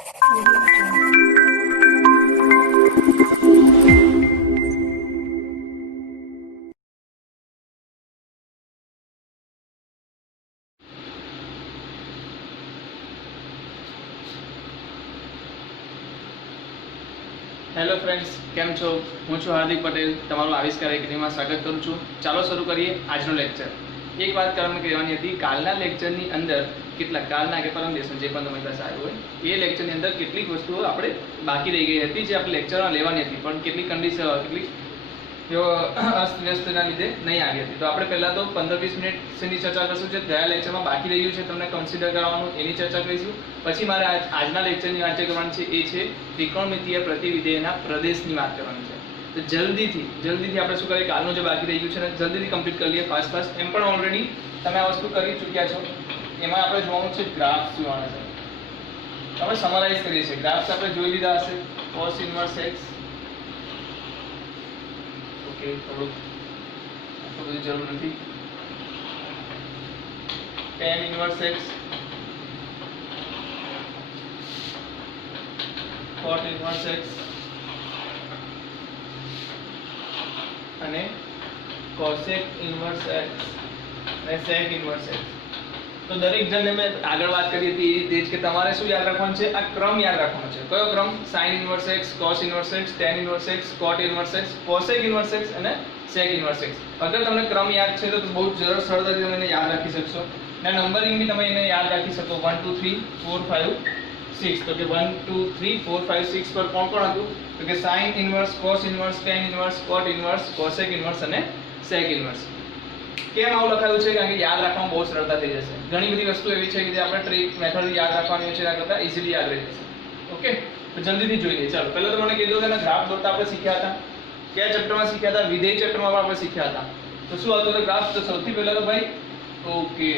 Hello friends, કેમ છો? હું છું હાર્દિક પટેલ, તમારું આવિષ્કાર એકેડમીમાં સ્વાગત કરું છું. ચાલો શરૂ કરીએ આજનો લેક્ચર. એક વાત કરવાની કહેવાની હતી, કાલના લેક્ચરની અંદર કાલના કે પરમ દિવસનું જે પણ તમારી પાસે આવ્યું હોય એ લેક્ચરની અંદર કેટલીક વસ્તુઓ આપણે બાકી રહી ગઈ હતી, જે આપણે લેક્ચરમાં લેવાની હતી, પણ કેટલીક કન્ડિશન અસ્તવ્યસ્તના લીધે નહીં આવી હતી. તો આપણે પહેલાં તો 15-20 મિનિટની ચર્ચા કરશું, જે ગયા લેક્ચરમાં બાકી રહ્યું છે તમને કન્સિડર કરવાનું, એની ચર્ચા કરીશું. પછી મારે આજના લેક્ચરની વાત કરવાની છે એ છે ત્રિકોણમિતીય પ્રતિવિધેયના પ્રદેશની વાત કરવાની છે. તો જલ્દીથી આપણે શું કરીએ, કાલનું જે બાકી રહ્યું છે ને જલ્દીથી કમ્પ્લીટ કરી લઈએ ફાસ્ટ. એમ પણ ઓલરેડી તમે આ વસ્તુ કરી ચૂક્યા છો. એમાં આપણે જોવાનું છે ગ્રાફ્સ જોવાના છે. આપણે સમરાઇઝ કરીએ છીએ. ગ્રાફ્સ આપણે જોઈ લીધા હશે. cos ઇન્વર્સ x, ઓકે, થોડુંક આટલું બધી જરૂર નથી. tan inverse x, cot inverse x અને cosec ઇન્વર્સ x અને sec ઇન્વર્સ x. તો દરેક જણને મેં આગળ વાત કરી હતી એ જ કે તમારે શું યાદ રાખવાનું છે, આ ક્રમ યાદ રાખવાનો છે. કયો ક્રમ? sin inverse x, cos inverse x, tan inverse x, cot inverse x, cosec inverse x અને sec ઇન્વર્સ x. અગર તમને ક્રમ યાદ છે તો બહુ સરળતાથી તમે એને યાદ રાખી શકશો. અને નંબરિંગ બી તમે એને યાદ રાખી શકો. 1 2 3 4 5 6. તો કે 1 2 3 4 5 6 પર કોણ કોણ હતું? તો કે sin inverse, cos inverse, tan inverse, cot inverse, cosec inverse અને sec ઇન્વર્સ. કેમ આવું લખાયું છે? કારણ કે યાદ રાખવામાં બહુ સરળતા થઈ જશે. ઘણી બધી વસ્તુ એવી છે કે જે આપણે ટ્રીક મેથડ યાદ રાખવાની છે, એના કરતાં ઈઝીલી યાદ રહી જશે. ઓકે, તો જલ્દીથી જોઈ લઈએ. ચાલો, પહેલા તો મને કહી દો કે ગ્રાફ દોરતા આપણે શીખ્યા હતા. કયા ચેપ્ટરમાં શીખ્યા હતા? વિધેય ચેપ્ટરમાં આપણે શીખ્યા હતા. તો શું હતું તો ગ્રાફ? તો સૌથી પહેલા તો ભાઈ ઓકે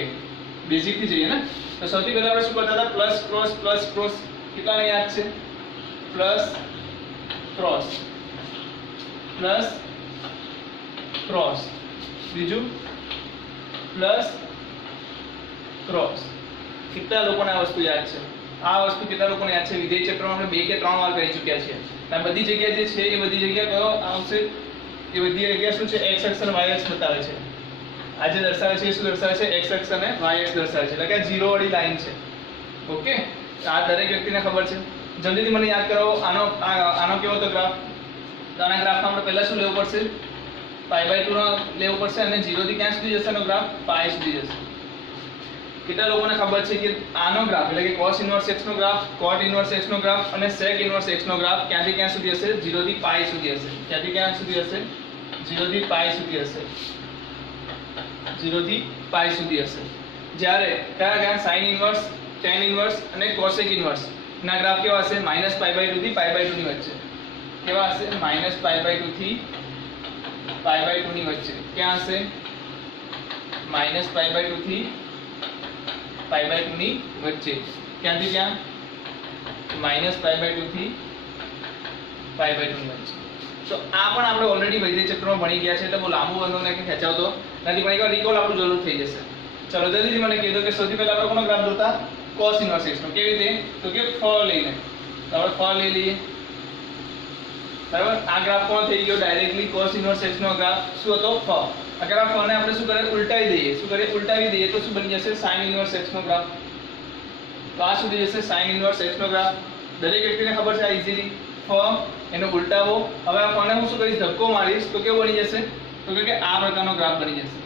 બેઝિક થી જઈએ ને. તો સૌથી પહેલા આપણે શું કરતા હતા? Plus cross. કેટલાને યાદ છે? Plus cross. બીજું પ્લસ ક્રોસ. કેટલા લોકોને આ વસ્તુ યાદ છે? આ વસ્તુ કેટલા લોકોને યાદ છે? વિધેય ચેપ્ટરમાં આપણે 2 કે 3 વાર કરી ચૂક્યા છીએ. અને બધી જગ્યા જે છે એ બધી જગ્યા કયો આવશે? એ બધી જગ્યા શું છે? x અક્ષ અને y અક્ષ બતાવે છે. આ જે દર્શાવે છે એ શું દર્શાવે છે? x અક્ષ અને y અક્ષ દર્શાવે છે. એટલે કે આ 0 વાળી લાઈન છે. ઓકે, આ દરેક વ્યક્તિને ખબર છે. જલ્દીથી મને યાદ કરાવો. આનો કેવો હતો ગ્રાફ? તો આના ગ્રાફમાં આપણે પહેલા શું લેવું પડશે? π/2 નો લેવું પડશે અને 0 થી ક્યાં સુધી જશે આનો ગ્રાફ? π સુધી જશે. કેટલા લોકોને ખબર છે કે આનો ગ્રાફ એટલે કે cos ઇન્વર્સ x નો ગ્રાફ, cot ઇન્વર્સ x નો ગ્રાફ અને sec ઇન્વર્સ x નો ગ્રાફ ક્યાંથી ક્યાં સુધી હશે? 0 થી π સુધી હશે. ક્યાંથી ક્યાં સુધી હશે? 0 થી π સુધી હશે. 0 થી π સુધી હશે. જ્યારે કયા sin ઇન્વર્સ, tan ઇન્વર્સ અને cosec ઇન્વર્સ ના ગ્રાફ કેવા હશે? -π/2 થી π/2 ની વચ્ચે. કેવા હશે? -π/2 થી π/2 ની વચ્ચે. ક્યાં હશે? -π/2 થી π/2 ની વચ્ચે. ક્યાંથી ક્યાં? -π/2 થી π/2 ની વચ્ચે. તો આ પણ આપણે ઓલરેડી વૈદ્ય ચક્રમાં ભણી ગયા છે, એટલે બહુ લાંબુ બંધોને કે ખેંચાવતો નથી, પણ એકવાર રિકોલ આપણું જરૂર થઈ જશે. ચલો જલ્દીથી મને કહી દો કે સૌથી પહેલા આપણે કોનો ગ્રાફ દોરતા? cos ઇન્વર્સ x નો. કેવી રીતે? તો કે ફ લઈને. તો આપણે ફ લઈ લઈએ. બરાબર, આ ગ્રાફ કોણ થઈ ગયો? ડાયરેક્ટલી cos ઇન્વર્સ x નો ગ્રાફ શું હતો? ફ. અગર આ ફ ને આપણે શું કરીએ? ઉલટાવી દઈએ. શું કરીએ? ઉલટાવી દઈએ તો શું બની જશે? sin ઇન્વર્સ x નો ગ્રાફ. તો આ સુધી જશે sin ઇન્વર્સ x નો ગ્રાફ. દરેક વ્યક્તિને ખબર છે આ ઈઝીલી. ફ એનો ઉલટાવો. હવે આ ફ ને હું શું કરીશ? ધક્કો મારીશ તો કેવો બની જશે? તો કે આ પ્રકારનો ગ્રાફ બની જશે.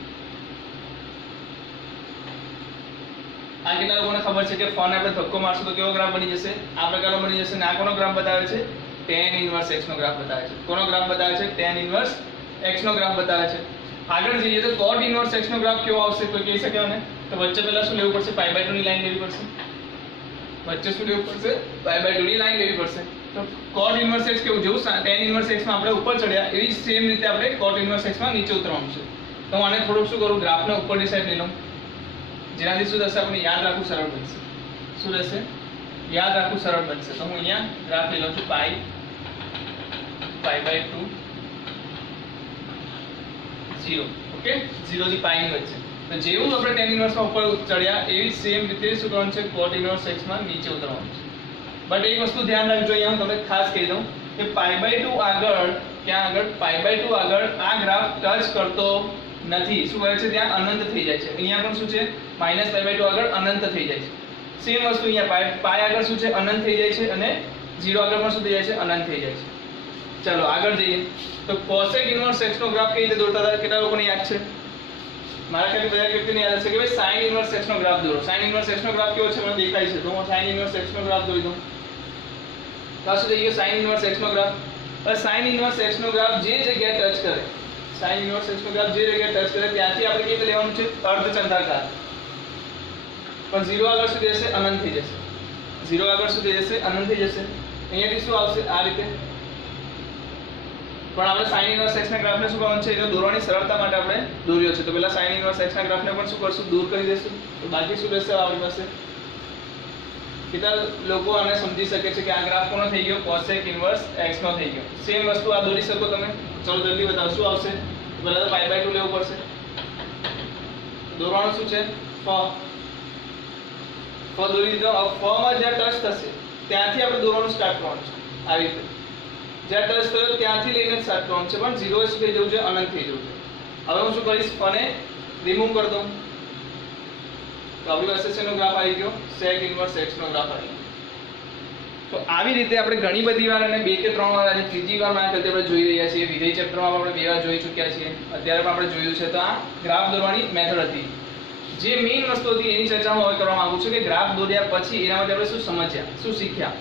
આ કેટલા લોકોને ખબર છે કે ફ ને આપણે ધક્કો મારશું તો કેવો ગ્રાફ બની જશે? આ પ્રકારનો બની જશે. અને આ કોનો ગ્રાફ બતાવે છે? tan ઇન્વર્સ x નો ગ્રાફ બતાવે છે. કોનો ગ્રાફ બતાવે છે? tan ઇન્વર્સ x નો ગ્રાફ બતાવે છે. આગળ જઈએ તો cot ઇન્વર્સ x નો ગ્રાફ કેવો આવશે? તો કહી શકે ને. તો વચ્ચે પહેલા શું લેવું પડશે? π/2 ની લાઈન લેવી પડશે. વચ્ચે શું લેવું પડશે? π/2 ની લાઈન લેવી પડશે. તો cot ઇન્વર્સ x કેવું? જેવું tan ઇન્વર્સ x માં આપણે ઉપર ચડ્યા એવી સેમ રીતે આપણે cot ઇન્વર્સ x માં નીચે ઉતરવાનું છે. તો હું આને થોડુંક શું કરું? ગ્રાફને ઉપરની સાઈડ લઈ લઉં, જેનાથી શું થશે? આપણે યાદ રાખવું સરળ બનશે. શું રહેશે? યાદ રાખવું સરળ બનશે. તો હું અહીંયા ગ્રાફ લઈ લઉં છું π/2 0. ઓકે, 0 થી π ની વચ્ચે. તો જેવું આપણે tan ઇન્વર્સ માં ઉપર ચડ્યા એવી સેમ રીતે શું કરવાનું છે? cot ઇન્વર્સ x માં નીચે ઉતરવાનું છે. બટ એક વસ્તુ ધ્યાન રાખજો, અહીંયા હું તમને ખાસ કહી દઉં કે π/2 આગળ, ક્યાં આગળ, π/2 આગળ આ ગ્રાફ ટચ કરતો નથી. શું કહે છે? ત્યાં અનંત થઈ જાય છે. અહીંયા પણ શું છે? -π/2 આગળ અનંત થઈ જાય છે. સેમ વસ્તુ અહીંયા π આગળ શું છે? અનંત થઈ જાય છે, અને 0 આગળ પણ શું થઈ જાય છે? અનંત થઈ જાય છે. ચાલો આગળ જઈએ. તો cosec ઇન્વર્સ x નો ગ્રાફ કઈ રીતે દોરતા હતા? કેટલા લોકોને યાદ છે? મારા ખ્યાલથી બધા વ્યક્તિને યાદ હશે કે ભાઈ sin ઇન્વર્સ x નો ગ્રાફ દોરો. sin ઇન્વર્સ x નો ગ્રાફ કેવો છે? મને દેખાય છે, તો હું sin ઇન્વર્સ x નો ગ્રાફ દોરી દઉં. તો આ શું થઈ ગયો? sin ઇન્વર્સ x નો ગ્રાફ. હવે sin ઇન્વર્સ x નો ગ્રાફ જે જગ્યાએ ટચ કરે, sin ઇન્વર્સ x નો ગ્રાફ જે જગ્યાએ ટચ કરે ત્યાંથી આપણે કેવી રીતે લેવાનું છે? અર્ધચંદ્રાકાર. પણ 0 આગળ સુધી જશે, અનંત થઈ જશે. 0 આગળ સુધી જશે, અનંત થઈ જશે. અહીંયાથી શું આવશે? આ રીતે. પણ આપણે sin ઇન્વર્સ x ના ગ્રાફને શું કરવાનું છે? એ તો દોરવાની સરળતા માટે આપણે દોર્યો છે. તો પહેલા sin ઇન્વર્સ x ના ગ્રાફને પણ શું કરશું? દૂર કરી દેશું. તો બાકી શું રહેશે આપણી પાસે? કેટલા લોકો આને સમજી શકે છે કે આ ગ્રાફ કોનો થઈ ગયો? cosec ઇન્વર્સ x નો થઈ ગયો. સેમ વસ્તુ આ દોરી શકો તમે? ચલો જલ્દી બતાવો શું આવશે? પહેલા તો π/2 લેવું પડશે. દોરવાનું શું છે? ફ દોરી દીધો. હવે ફ માં જ્યાં ટચ થશે ત્યાંથી આપણે દોરવાનું સ્ટાર્ટ કરવાનું છે. આવી રીતે જ્યાં ટચ થયો ત્યાંથી લઈને સ્ટાર્ટ કરવાનું છે, પણ 0 શું થઈ જવું છે? અનંત થઈ જવું છે. હવે હું શું કરીશ? ફને રિમૂવ કરી દઉં. તો આપણી પાસે શેનો ગ્રાફ આવી ગયો? sec ઇન્વર્સ x નો ગ્રાફ આવી ગયો. તો આવી રીતે આપણે ઘણી બધી વાર અને 2 કે 3 વાર, અને ત્રીજી વાર મારા ખ્યાલથી આપણે જોઈ રહ્યા છીએ. વિધેય ચેપ્ટરમાં આપણે 2 વાર જોઈ ચૂક્યા છીએ, અત્યારે પણ આપણે જોયું છે. તો આ ગ્રાફ દોરવાની મેથડ હતી. જે મેઇન વસ્તુ હતી એની ચર્ચા હું હવે કરવા માંગુ છું કે ગ્રાફ દોર્યા પછી એના માટે આપણે શું સમજ્યા, શું શીખ્યા.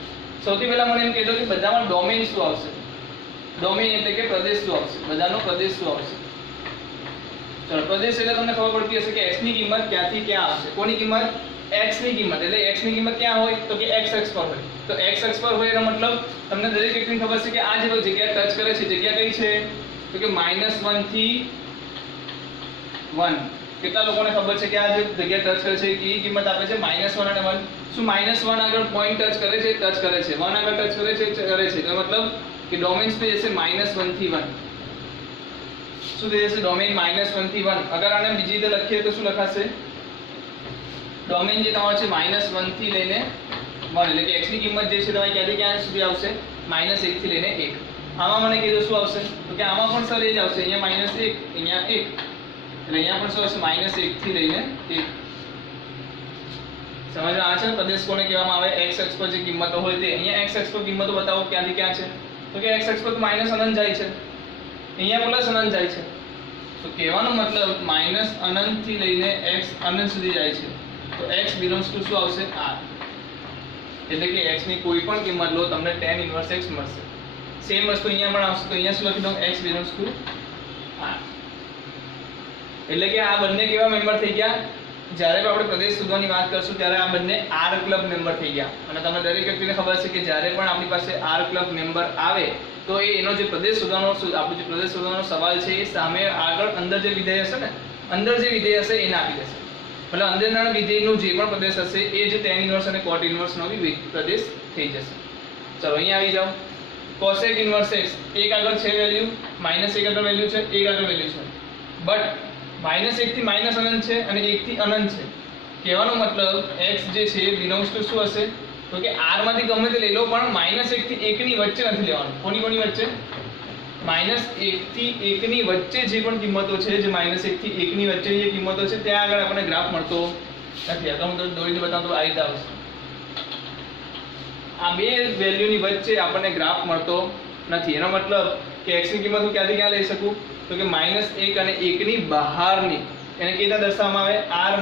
સૌથી પહેલા મને એમ કહેતો કે બધામાં ડોમેઇન શું આવશે? ડોમેઇન એટલે કે પ્રદેશ શું આવશે? બધાનો પ્રદેશ શું આવશે? ચલો પ્રદેશ એટલે તમને ખબર પડતી હશે કે x ની કિંમત ક્યાંથી ક્યાં આવશે. કોની કિંમત? x ની કિંમત. એટલે x ની કિંમત ક્યાં હોય? તો કે x અક્ષ પર હોય. તો x અક્ષ પર હોય એનો મતલબ તમને દરેક વ્યક્તિને ખબર છે કે આ જે જગ્યા ટચ કરે છે જગ્યા કઈ છે? તો કે -1 થી 1. કેટલા લોકોને ખબર છે કે આ જે જગ્યા ટચ કરે છે એ કિંમત આપે છે -1 અને 1. શું -1 આગળ પોઈન્ટ ટચ કરે છે? ટચ કરે છે. 1 આગળ ટચ કરે છે? કરે છે. તો મતલબ કે ડોમેઇન સ્પેસ જશે -1 થી 1. શું થઈ જશે? ડોમેઇન -1 થી 1. અગર આને બીજી રીતે લખીએ તો શું લખાશે? ડોમેઇન જે તમારો છે -1 થી લઈને 1, એટલે કે x ની કિંમત જે છે તમારી ક્યાંથી ક્યાં સુધી આવશે? -1 થી લઈને 1. આમાં મને કીધું શું આવશે? તો કે આમાં પણ સર એ જ આવશે. અહીંયા -1, અહીંયા 1, એટલે અહીંયા પણ શું આવશે? -1 થી લઈને 1. સમજમાં આવે છે? પ્રદેશ કોને કહેવામાં આવે? x અક્ષ પર જે કિંમતો હોય તે. અહીંયા x અક્ષ પર કિંમતો બતાવો ક્યાંથી ક્યાં છે? તો કે x અક્ષ પર તો માઈનસ અનંત જાય છે, અહીંયા પ્લસ અનંત જાય છે. તો કહેવાનો મતલબ માઈનસ અનંત થી લઈને x અનંત સુધી જાય છે. તો x બિલોંગ્સ ટુ શું આવશે? r. એટલે કે x ની કોઈ પણ કિંમત લો તમને tan ઇન્વર્સ x મળશે. સેમ વસ્તુ અહીંયા પણ આવશે. તો અહીંયા શું લખી દઉં? x belongs to r. એટલે કે આ બંને કેવા મેમ્બર થઈ ગયા? જ્યારે પણ આપણે પ્રદેશ શોધવાની વાત કરશું ત્યારે આ બંને R ક્લબ મેમ્બર થઈ ગયા. અને તમને દરેક વ્યક્તિને ખબર છે કે જ્યારે પણ આપણી પાસે R ક્લબ મેમ્બર આવે તો એનો જે પ્રદેશ શોધવાનો આપણો જે પ્રદેશ શોધવાનો સવાલ છે એ સામે આગળ અંદર જે વિધેય હશે ને, અંદર જે વિધેય હશે એને આપી દેશે. એટલે અંદરના વિધેયનું જે પણ પ્રદેશ હશે એ જે tan ઇન્વર્સ અને cot ઇન્વર્સ નો બી પ્રદેશ થઈ જશે. ચલો અહીંયા આવી જાઓ. cosec ઇન્વર્સ x, એક આગળ છે વેલ્યુ, -1 આગળ વેલ્યુ છે, 1 આગળ વેલ્યુ છે. બટ -1 થી માઈનસ અનંત છે અને 1 થી અનંત છે. કહેવાનો મતલબ x જે છે બિલોંગ્સ ટુ શું હશે? તો કે r માંથી ગમે તે લઈ લો પણ -1 થી 1 ની વચ્ચે નથી લેવાનું. કોની વચ્ચે? -1 થી 1 ની વચ્ચે જે પણ કિંમતો છે, જે -1 થી 1 ની વચ્ચે જે કિંમતો છે ત્યાં આગળ આપણને ગ્રાફ મળતો નથી. આ તો હું તમને દોરીને બતાવું તો આ રીતે આવશે. આ બે વેલ્યુની વચ્ચે આપણને ગ્રાફ મળતો નથી. એનો મતલબ કે x ની કિંમત હું ક્યાંથી ક્યાં લઈ શકું? તો કે -1 અને 1 ની બહારની. એને કેવી રીતે દર્શાવવામાં આવે? r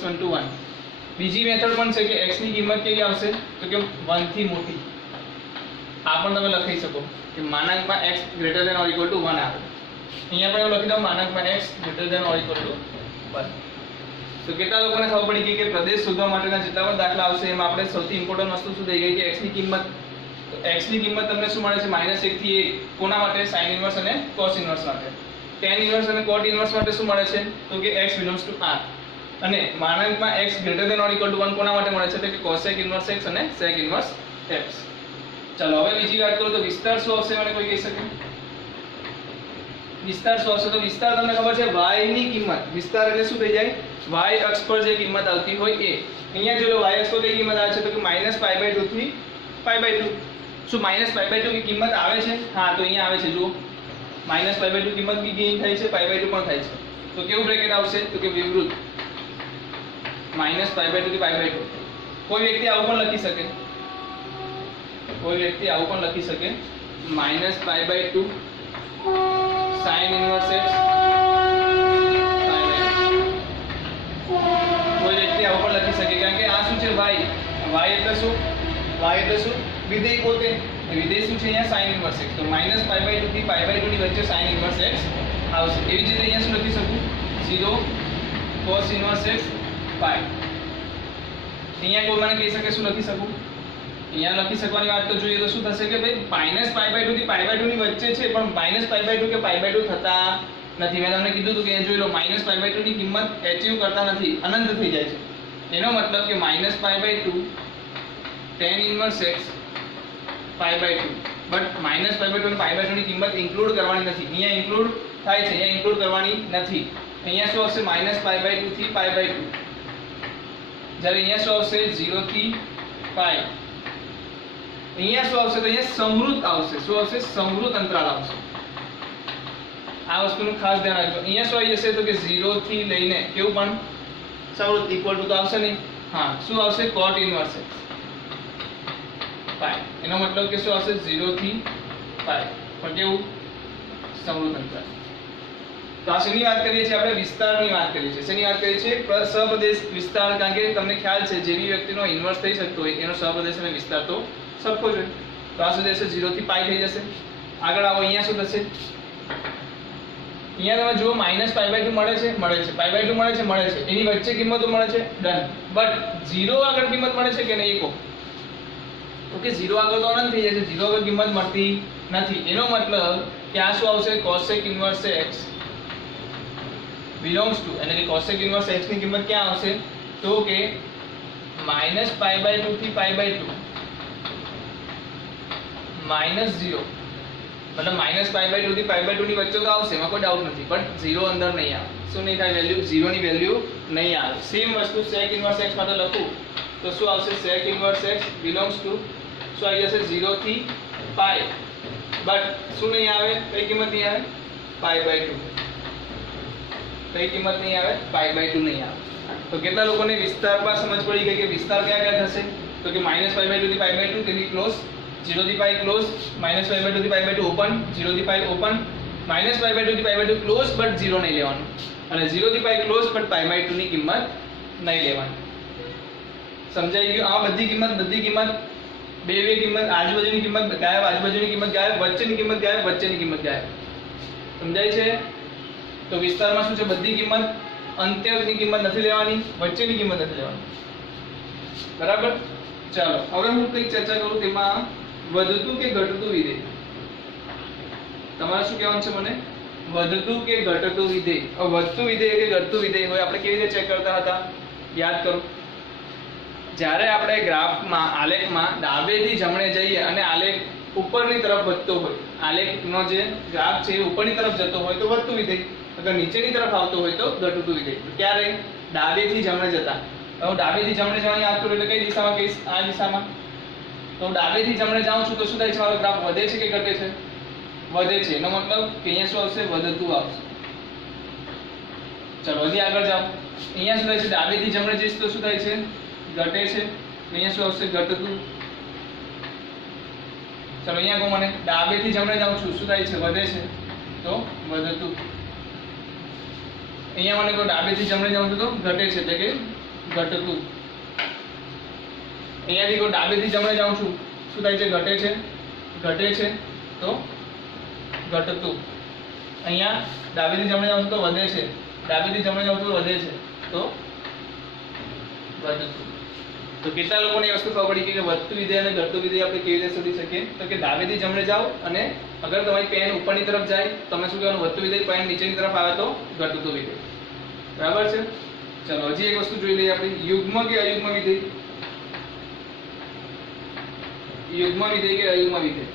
-1 to 1. બીજી મેથડ પણ છે કે x ની કિંમત કેવી આવશે? તો કે 1 થી મોટી. આ પણ તમે લખી શકો કે માનાંકમાં x greater than or equal to 1 આવે. અહીંયા પણ લખી દઉં માનાંકમાં x greater than or equal to 1. તો કેટલા લોકોને ખબર પડી ગઈ કે પ્રદેશ શોધવા માટેના જેટલા પણ દાખલા આવશે એમાં આપણે સૌથી ઇમ્પોર્ટન્ટ વસ્તુ શું થઈ ગઈ કે x ની કિંમત. તો x ની કિંમત તમને શું મળે છે? -1 થી 1. કોના માટે? sin ઇન્વર્સ અને cos ઇન્વર્સ માટે. tan ઇન્વર્સ અને cot ઇન્વર્સ માટે શું મળે છે? તો કે x belongs to r. અને માનાંકમાં x greater than or equal to 1 કોના માટે મળે છે? તો કે cosec ઇન્વર્સ x અને sec ઇન્વર્સ x. ચલો હવે બીજી વાત કરું તો વિસ્તાર શું આવશે? મને કોઈ કહી શકે? વિસ્તાર શું આવશે? તો વિસ્તાર તમને ખબર છે y ની કિંમત. વિસ્તાર એટલે શું થઈ જાય? y અક્ષ પર જે કિંમત આવતી હોય એ. અહીંયા જો y અક્ષ પર કઈ કિંમત આવે છે? તો કે -π/2 થી π/2. શું -π/2 की કિંમત આવે છે? હા, તો અહીંયા આવે છે, જુઓ -π/2 કિંમત બી ગેઇન થાય છે, π/2 પણ થાય છે. તો કેવું બ્રેકેટ આવશે? તો કે વિવૃત -π/2 થી π/2. કોઈ વ્યક્તિ આવું પણ લખી શકે, કોઈ વ્યક્તિ આવું પણ લખી શકે -π/2 sin inverse x કોઈ વ્યક્તિ આવું પણ લખી શકે, કારણ કે આ શું છે? y એટલે શું? y એટલે શું? વિધેય પોતે. વિધેય શું છે અહીંયા? sin inverse x. તો -π/2 થી π/2 ની વચ્ચે sin inverse x આવશે. એવી જ રીતે અહીંયા શું લખી શકું? 0 cos inverse x π. અહીંયા કોઈ મને કહી શકે શું લખી શકું? અહીંયા લખી શકવાની વાત તો જોઈએ તો શું થશે કે ભાઈ -π/2 થી π/2 ની વચ્ચે છે, પણ -π/2 કે π/2 થતા નથી. મેં તમને કીધું હતું કે જોઈ લો, -π/2 ની કિંમત એચિવ કરતા નથી, અનંત થઈ જાય છે. એનો મતલબ કે -π/2 tan inverse x π/2. બટ -π/2 અને π/2 ની કિંમત ઇન્ક્લુડ કરવાની નથી. અહીંયા ઇન્ક્લુડ થાય છે, અહીંયા ઇન્ક્લુડ કરવાની નથી. અહીંયા શું આવશે? -π/2 થી π/2. જ્યારે અહીંયા શું આવશે? 0 થી π. અહીંયા શું આવશે? તો અહીંયા સમૃદ્ધ આવશે. શું આવશે? સમૃદ્ધ અંતરાલ આવશે. આ વસ્તુનું ખાસ ધ્યાન રાખજો. અહીંયા શું આવી જશે? તો કે 0 થી લઈને કેવું પણ સમૃદ્ધ ઇક્વલ ટુ તો આવશે નહીં. હા, શું આવશે? cot inverse x π. એનો મતલબ કે શું આવશે? 0 થી π. પણ કેવું? સમૃદ્ધ અંતરાલ. તો આ શેની વાત કરીએ છીએ? આપણે વિસ્તારની વાત કરીએ છીએ. શેની વાત કરીએ છીએ? સહપ્રદેશ વિસ્તાર. કારણ કે તમને ખ્યાલ છે, જેવી વ્યક્તિનો ઇન્વર્સ થઈ શકતો હોય એનો સહપ્રદેશ અને વિસ્તાર તો સરખો જ હોય. તો આ શું થશે? 0 થી π થઈ જશે. આગળ આવો, અહીંયા શું થશે? અહીંયા તમે જુઓ -π/2 મળે છે, મળે છે, π/2 મળે છે, મળે છે, એની વચ્ચે કિંમતો મળે છે, ડન. બટ 0 આગળ કિંમત મળે છે કે નહીં? કહો તો કે 0 આગળ તો અનંત થઈ જાય છે, 0 આગળ કિંમત મળતી નથી. એનો મતલબ કે આ શું આવશે? cosec inverse x belongs to, એટલે કે cosec inverse x ની કિંમત ક્યાં આવશે? તો કે -π/2 થી π/2 -0, मतलब -π/2 થી π/2 ની વચ્ચે તો આવશે, એમાં કોઈ ડાઉટ નથી. બટ 0 અંદર નહીં આવે. શું નહીં થાય? વેલ્યુ 0 ની વેલ્યુ નહીં આવે. સેમ વસ્તુ sec inverse x માટે લખું તો શું આવશે? sec inverse x belongs to શું આવી જશે? 0 થી π. બટ શું નહીં આવે? કઈ કિંમત નહીં આવે? π/2. કઈ કિંમત નહીં આવે? π/2 નહીં આવે. તો કેટલા લોકોને વિસ્તારમાં સમજ પડી ગઈ કે વિસ્તાર કયા કયા થશે? તો કે -π/2 થી π/2 તેની ક્લોઝ, 0 થી π ક્લોઝ, -π/2 થી π/2 ઓપન, 0 થી π ઓપન, -π/2 થી π/2 ક્લોઝ બટ 0 નહીં લેવાનું, અને 0 થી π ક્લોઝ બટ π/2 ની કિંમત નહીં લેવાની. સમજાઈ ગયું? આ બધી કિંમત બે કિંમત, આજુબાજુની કિંમત ગાયબ, આજુબાજુની કિંમત ગાયબ, વચ્ચેની કિંમત ગાયબ, વચ્ચેની કિંમત ગાયબ. સમજાય છે? તો વિસ્તારમાં શું છે? બધી કિંમત, અંત્યની કિંમત નથી લેવાની, વચ્ચેની કિંમત નથી લેવાની. બરાબર? ચાલો હવે હું કંઈક ચર્ચા કરું તેમાં વધતું કે ઘટતું વિધેય. તમારે શું કહેવાનું છે મને? વધતું કે ઘટતું વિધેય. હવે વધતું વિધેય કે ઘટતું વિધેય હોય આપણે કેવી રીતે ચેક કરતા હતા? યાદ કરો. જ્યારે આપણે ગ્રાફમાં, આલેખમાં ડાબેથી જમણે જઈએ અને આલેખ ઉપરની તરફ વધતો હોય, આલેખનો જે ગ્રાફ છે એ ઉપરની તરફ જતો હોય તો વધતું વિધેય, અગર નીચેની તરફ આવતો હોય તો ઘટતું વિધેય. ક્યારે? ડાબેથી જમણે જતા. હું ડાબેથી જમણે જવાની વાત કરું એટલે કઈ દિશામાં કહીશ? આ દિશામાં. તો હું ડાબેથી જમણે જાઉં છું તો શું થાય છે? મારો ગ્રાફ વધે છે કે ઘટે છે? વધે છે. એનો મતલબ કે અહીંયા શું આવશે? વધતું આવશે. ચલો હજી આગળ જાઓ. અહીંયા શું થાય છે? ડાબેથી જમણે જઈશ તો શું થાય છે? ઘટે છે. અહીંયા શું આવશે? ઘટતું. ચલો અહીંયા કહો મને, ડાબેથી જમણે જાઉં છું શું થાય છે? વધે છે તો વધતું. અહીંયા મને કહો ડાબેથી જમણે જાઉં છું તો ઘટે છે, એટલે કે ઘટતું. અહીંયાથી કહો ડાબેથી જમણે જાઉં છું શું થાય છે? ઘટે છે, ઘટે છે તો ઘટતું. અહીંયા ડાબેથી જમણે જાઉં છું તો વધે છે, ડાબેથી જમણે જાઉં છું તો વધે છે તો વધતું. તો કેટલા લોકોને એ વસ્તુ ખબર પડી કે વધતું વિધેય અને ઘટતું વિધેય આપણે કેવી રીતે શોધી શકીએ? તો કે ડાબેથી જમણે જાઓ અને અગર તમારી પેન ઉપરની તરફ જાય તમે શું કહેવાનું? વધતું વિધેય. પેન નીચેની તરફ આવે તો ઘટતું વિધેય. બરાબર છે? ચલો હજી એક વસ્તુ જોઈ લઈએ આપણે. યુગ્મ કે અયુગ્મ વિધેય? યુગ્મ વિધેય કે અયુગ્મ વિધેય?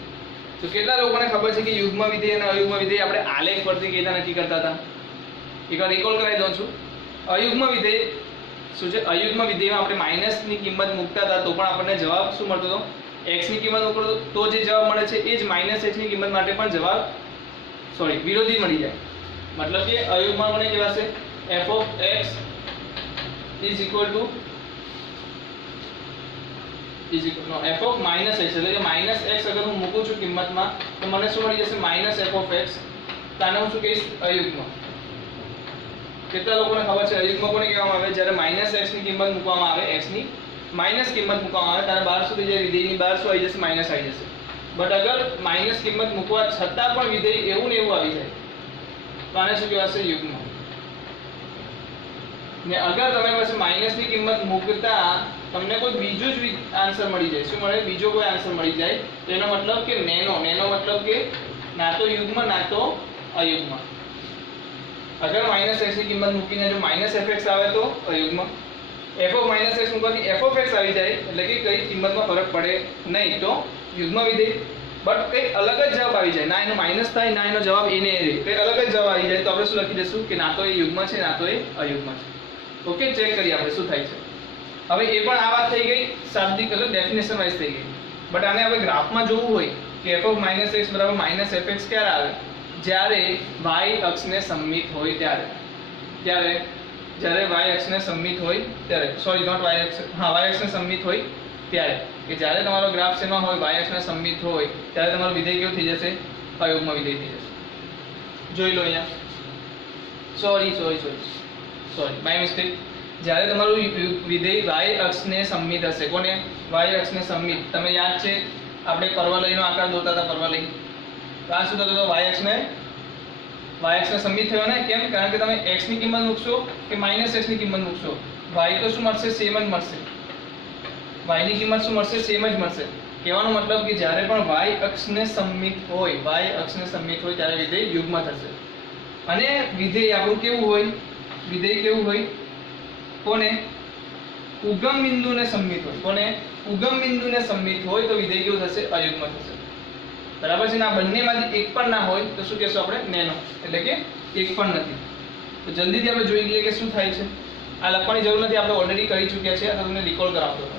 તો કેટલા લોકોને ખબર છે કે યુગ્મ વિધેય અને અયુગ્મ વિધેય આપણે આલેખ પરથી કેવી રીતે નક્કી કરતા હતા? એકવાર રિકોલ કરાવી દઉં છું. અયુગ્મ વિધેય શું છે? અયુગ્મ વિધેયમાં આપણે માઈનસ ની કિંમત મૂકતા હતા તો પણ આપણને જવાબ શું મળતો હતો? x ની કિંમત મૂકો તો જે જવાબ મળે છે એ જ -x ની કિંમત માટે પણ જવાબ વિરોધી મળી જાય. મતલબ કે અયુગ્મ મને કેવા છે f of x is equal to f of -x એટલે કે -x અગર હું મૂકું છું કિંમતમાં તો મને શું મળી જશે -f of x. તો આને હું શું કહીશ અયુગ્મ. કેટલા લોકોને ખબર છે અયુગ્મ કોને કહેવામાં આવે? જ્યારે -x ની કિંમત મૂકવામાં આવે, x ની માઈનસ કિંમત મૂકવામાં આવે ત્યારે બહાર શું થઈ જાય? વિધેયની બહાર શું આવી જશે? માઈનસ આવી જશે. બટ અગર માઈનસ કિંમત મૂકવા છતાં પણ વિધેય એવું ને એવું આવી જાય તો આને શું કહેવાશે? યુગ્મ. ને અગર તમે પછી માઈનસ ની કિંમત મૂકતા તમને કોઈ બીજું જ આન્સર મળી જાય, શું મળે? બીજો કોઈ આન્સર મળી જાય તો એનો મતલબ કે નેનો મતલબ કે ના તો યુગ્મ ના તો અયુગ્મ. અગર -x ની કિંમત મૂકીને જો -fx આવે તો અયુગ્મ. f of -x મૂકવાથી f of x આવી જાય એટલે કે કઈ કિંમતમાં ફરક પડે નહીં તો યુગ્મ વિધેય. બટ કઈ અલગ જ જવાબ આવી જાય, ના એનો માઈનસ થાય ના એનો જવાબ એને કઈ અલગ જ જવાબ આવી જાય તો આપણે શું લખી દઈશું કે ના તો એ યુગ્મ છે ના તો એ અયુગ્મ છે. ઓકે, ચેક કરીએ આપણે શું થાય છે. હવે એ પણ આ વાત થઈ ગઈ શાબ્દિક એટલે ડેફિનેશન વાઇઝ થઈ ગઈ. બટ આને હવે ગ્રાફમાં જોવું હોય કે f of -x બરાબર -fx ક્યારે આવે? જ્યારે y અક્ષને સમમિત હોય ત્યારે. જ્યારે y અક્ષને સમમિત હોય ત્યારે, સોરી નોટ y અક્ષ, હા y અક્ષને સમમિત હોય ત્યારે, કે જ્યારે તમારો ગ્રાફ શેમાં હોય? y અક્ષને સમમિત હોય ત્યારે તમારું વિધેય કેવું થઈ જશે? અયુગ્મ વિધેય થઈ જશે. જોઈ લો અહીંયા, સોરી બાય મિસ્ટેક. જ્યારે તમારું વિધેય y અક્ષને સમમિત હશે, કોને? y અક્ષને સમમિત. તમે યાદ છે આપણે પરવલયનો આકાર દોરતા હતા, પરવલય. તો આ શું થતો હતો? y અક્ષને સમમિત થયો ને? કેમ? કારણ કે તમે x ની કિંમત મૂકશો કે -x ની કિંમત મૂકશો, y તો શું મળશે? સેમ જ મળશે. y ની કિંમત શું મળશે? સેમ જ મળશે. કહેવાનો મતલબ કે જ્યારે પણ y અક્ષને સમમિત હોય ત્યારે વિધેય યુગ્મ થશે. અને વિધેય આપણું કેવું હોય? વિધેય કેવું હોય? કોને? ઉગમ બિંદુને સમમિત હોય. કોને? ઉગમ બિંદુને સમમિત હોય તો વિધેય કેવું થશે? અયુગ્મ થશે. બરાબર છે ને? આ બંનેમાંથી એક પણ ના હોય તો શું કહેશું આપણે? નેનો, એટલે કે એક પણ નથી. તો જલ્દીથી આપણે જોઈ લઈએ કે શું થાય છે. આ લખવાની જરૂર નથી, આપણે ઓલરેડી કરી ચૂક્યા છે, આ તમને રિકોલ કરાવતો હતો.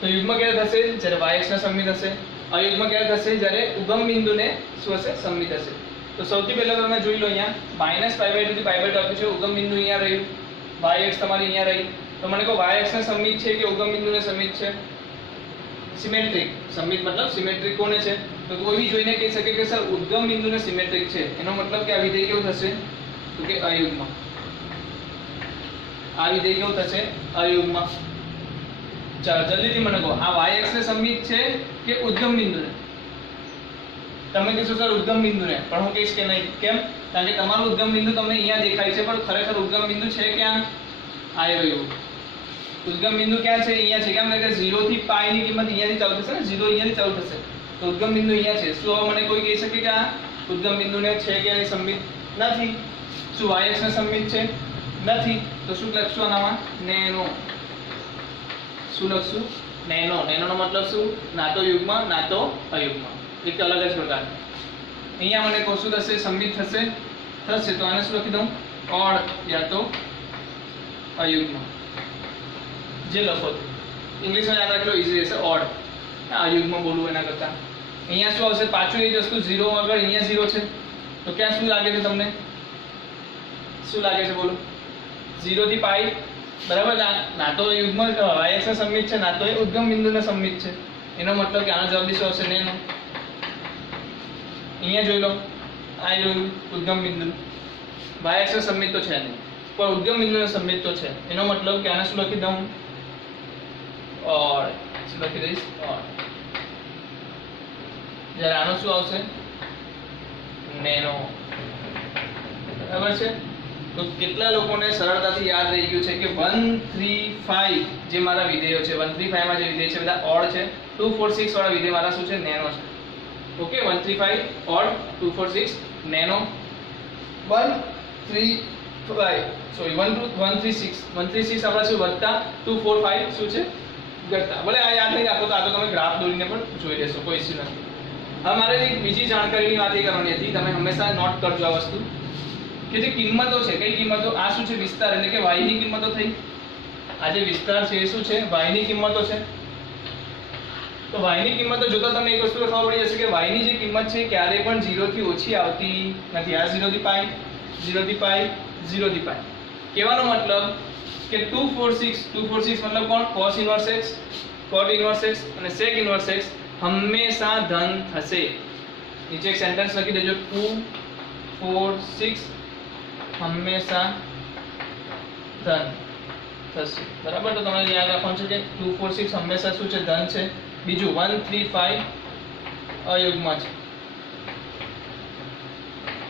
તો યુગ્મ ક્યારે થશે? જ્યારે y અક્ષને સમમિત હશે. અયુગ્મ ક્યારે થશે? જ્યારે ઉગમ બિંદુને શું હશે? સમમિત હશે. તો સૌથી પહેલા તમે જોઈ લો અહીંયા -π/2 થી π/2 આપ્યું છે. ઉગમ બિંદુ અહીંયા રહ્યું, y અક્ષ તમારી અહીંયા રહી. તો મને કહો y અક્ષને સમમિત છે કે ઉગમ બિંદુને સમમિત છે? સિમેટ્રિક. સમમિત મતલબ સિમેટ્રિક કોને છે? તો કોઈ બી જોઈને કહી શકે કે સર ઉદ્ગમ બિંદુને સિમેટ્રિક છે. એનો મતલબ કે આ વિધેય કેવું થશે? તો કે અયુગ્મ. આ વિધેય કેવું થશે? અયુગ્મ. ચાલો જલ્દીથી મને કહો, આ y અક્ષને સમમિત છે કે ઉદ્ગમ બિંદુને? તમે કહેશો સર ઉદ્ગમ બિંદુને, પણ હું કહીશ કે નહીં. કેમ? કારણ કે તમારું ઉદ્ગમ બિંદુ તમને અહીંયા દેખાય છે, પણ ખરેખર ઉદ્ગમ બિંદુ છે ક્યાં? આ રહ્યું. ઉદ્ગમ બિંદુ ક્યાં છે? અહીંયા છે. કેમ? કે 0 થી π ની કિંમત અહીંયાથી ચાલુ થશે ને, 0 અહીંયાથી ચાલુ થશે. તો ઉદ્ગમ બિંદુ અહીંયા છે. શું હવે મને કોઈ કહી શકે કે આ ઉદ્ગમ બિંદુને છે કે નહીં સમમિત? નથી. શું y અક્ષને સમમિત છે? નથી. તો શું લખશું આનામાં? નેનો. શું લખશું? નેનો. નેનોનો મતલબ શું? ના તો યુગ્મ ના તો અયુગ્મ, એક અલગ જ પ્રકાર. અહીંયા મને કહું શું થશે? સમમિત થશે. તો આને શું લખી દઉં? ઓડ યા તો અયુગ્મ. જે લખો ઇંગ્લિશમાં યાદ રાખી લો, ઈઝી રહેશે. ઓડ. અયુગ્મ બોલવું એના કરતા. અહીંયા શું આવશે? પાછું એ જ વસ્તુ 0 વગર અહીંયા 0 છે તો ક્યાં શું લાગે છે તમને? શું લાગે છે બોલો? 0 થી π બરાબર. ના તો યુગ્મ y અક્ષને સમમિત છે, ના તો એ ઉદ્ગમ બિંદુને સમમિત છે. એનો મતલબ કે આનો જવાબ શું આવશે? નેનો. અહીંયા જોઈ લો, આ જોયું ઉદ્ગમ બિંદુ. y અક્ષને સમમિત તો છે નહીં, પણ ઉદ્ગમ બિંદુને સમમિત તો છે. એનો મતલબ કે આને શું લખી દઉં? ઓડ. શું લખી દઈશ? ઓડ. જ્યારે આનો શું આવશે? નેનો. બરાબર છે? તો કેટલા લોકોને સરળતાથી યાદ રહી ગયું છે કે 1 3 5 જે મારા વિધેયો છે, 1 3 5 માં જે વિધેય છે બધા ઓડ છે. 2 4 6 વાળા વિધેય મારા શું છે? નેનો છે. Okay, 1 3 5 odd, 2 4 6 nano. 1 3 5 સોરી 1 3 6 1 3 6 આપણા છે વત્તા, 2 4 5 શું છે? ઘટતા. ભલે આ યાદ નહીં રાખો તો આ તો તમે ગ્રાફ દોરીને પણ જોઈ લેશો, કોઈ ઇશ્યુ નથી. હવે મારે એક બીજી જાણકારીની વાત એ કરવાની હતી. તમે હંમેશા નોટ કરજો આ વસ્તુ કે જે કિંમતો છે, કઈ કિંમતો? આ શું છે? વિસ્તાર, એટલે કે y ની કિંમતો થઈ. આ જે વિસ્તાર છે એ શું છે? y ની કિંમતો છે. તો y ની કિંમત તો જોતા તમને એક વસ્તુ ખબર પડી જશે કે y ની જે કિંમત છે ક્યારે પણ 0 થી ઓછી આવતી નથી. આ 0 થી પાઈ 0 થી પાઈ 0 થી પાઈ. કહેવાનો મતલબ કે 246 મતલબ કોણ? cos inverse x, cot inverse x અને sec ઇન્વર્સ x હંમેશા ધન થશે. નીચે એક સેન્ટેન્સ લખી દેજો, 246 હંમેશા ધન થશે. બરાબર? તો તમારે યાદ રાખવાનું છે કે 246 હંમેશા શું છે? ધન છે. બીજું 135 અયુગ્મ છે.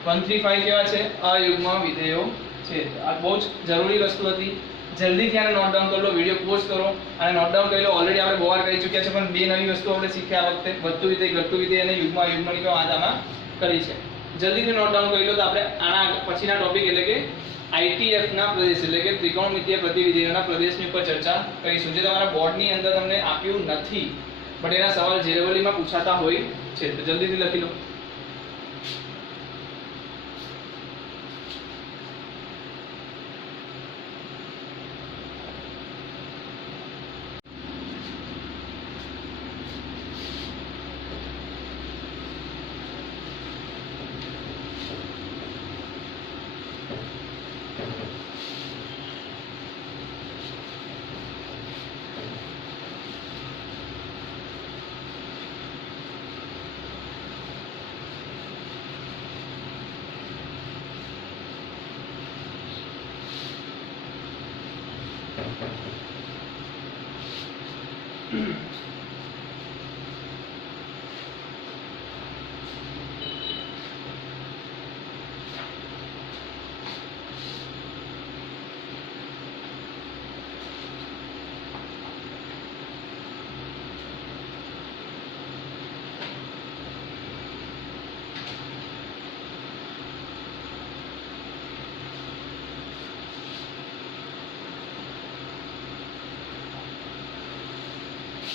135 કેવા છે? અયુગ્મ વિધેયો છે. આ બહુ જ જરૂરી વસ્તુ હતી. જલ્દીથી આને નોટ ડાઉન કરી લો, વિડિયો પોઝ કરો અને નોટ ડાઉન કરી લો. ઓલરેડી આપણે બહુ વાર કરી ચૂક્યા છે, પણ બે નવી વસ્તુ આપણે શીખ્યા આ વખતે. વધતું વિધેય, ઘટતું વિધેય અને યુગ્મ અયુગ્મની પણ વાત આમાં કરી છે. જલ્દીથી નોટ ડાઉન કરી લો તો આપણે આના પછીના ટોપિક એટલે કે ITF ના પ્રદેશ એટલે કે ત્રિકોણમિતીય પ્રતિવિધેયોના પ્રદેશની ઉપર ચર્ચા કરીશું, જે તમારા બોર્ડની અંદર તમને આપ્યું નથી, બટ એના સવાલ જેરેવલીમાં પૂછાતા હોય છે. તો જલ્દીથી લખી લો.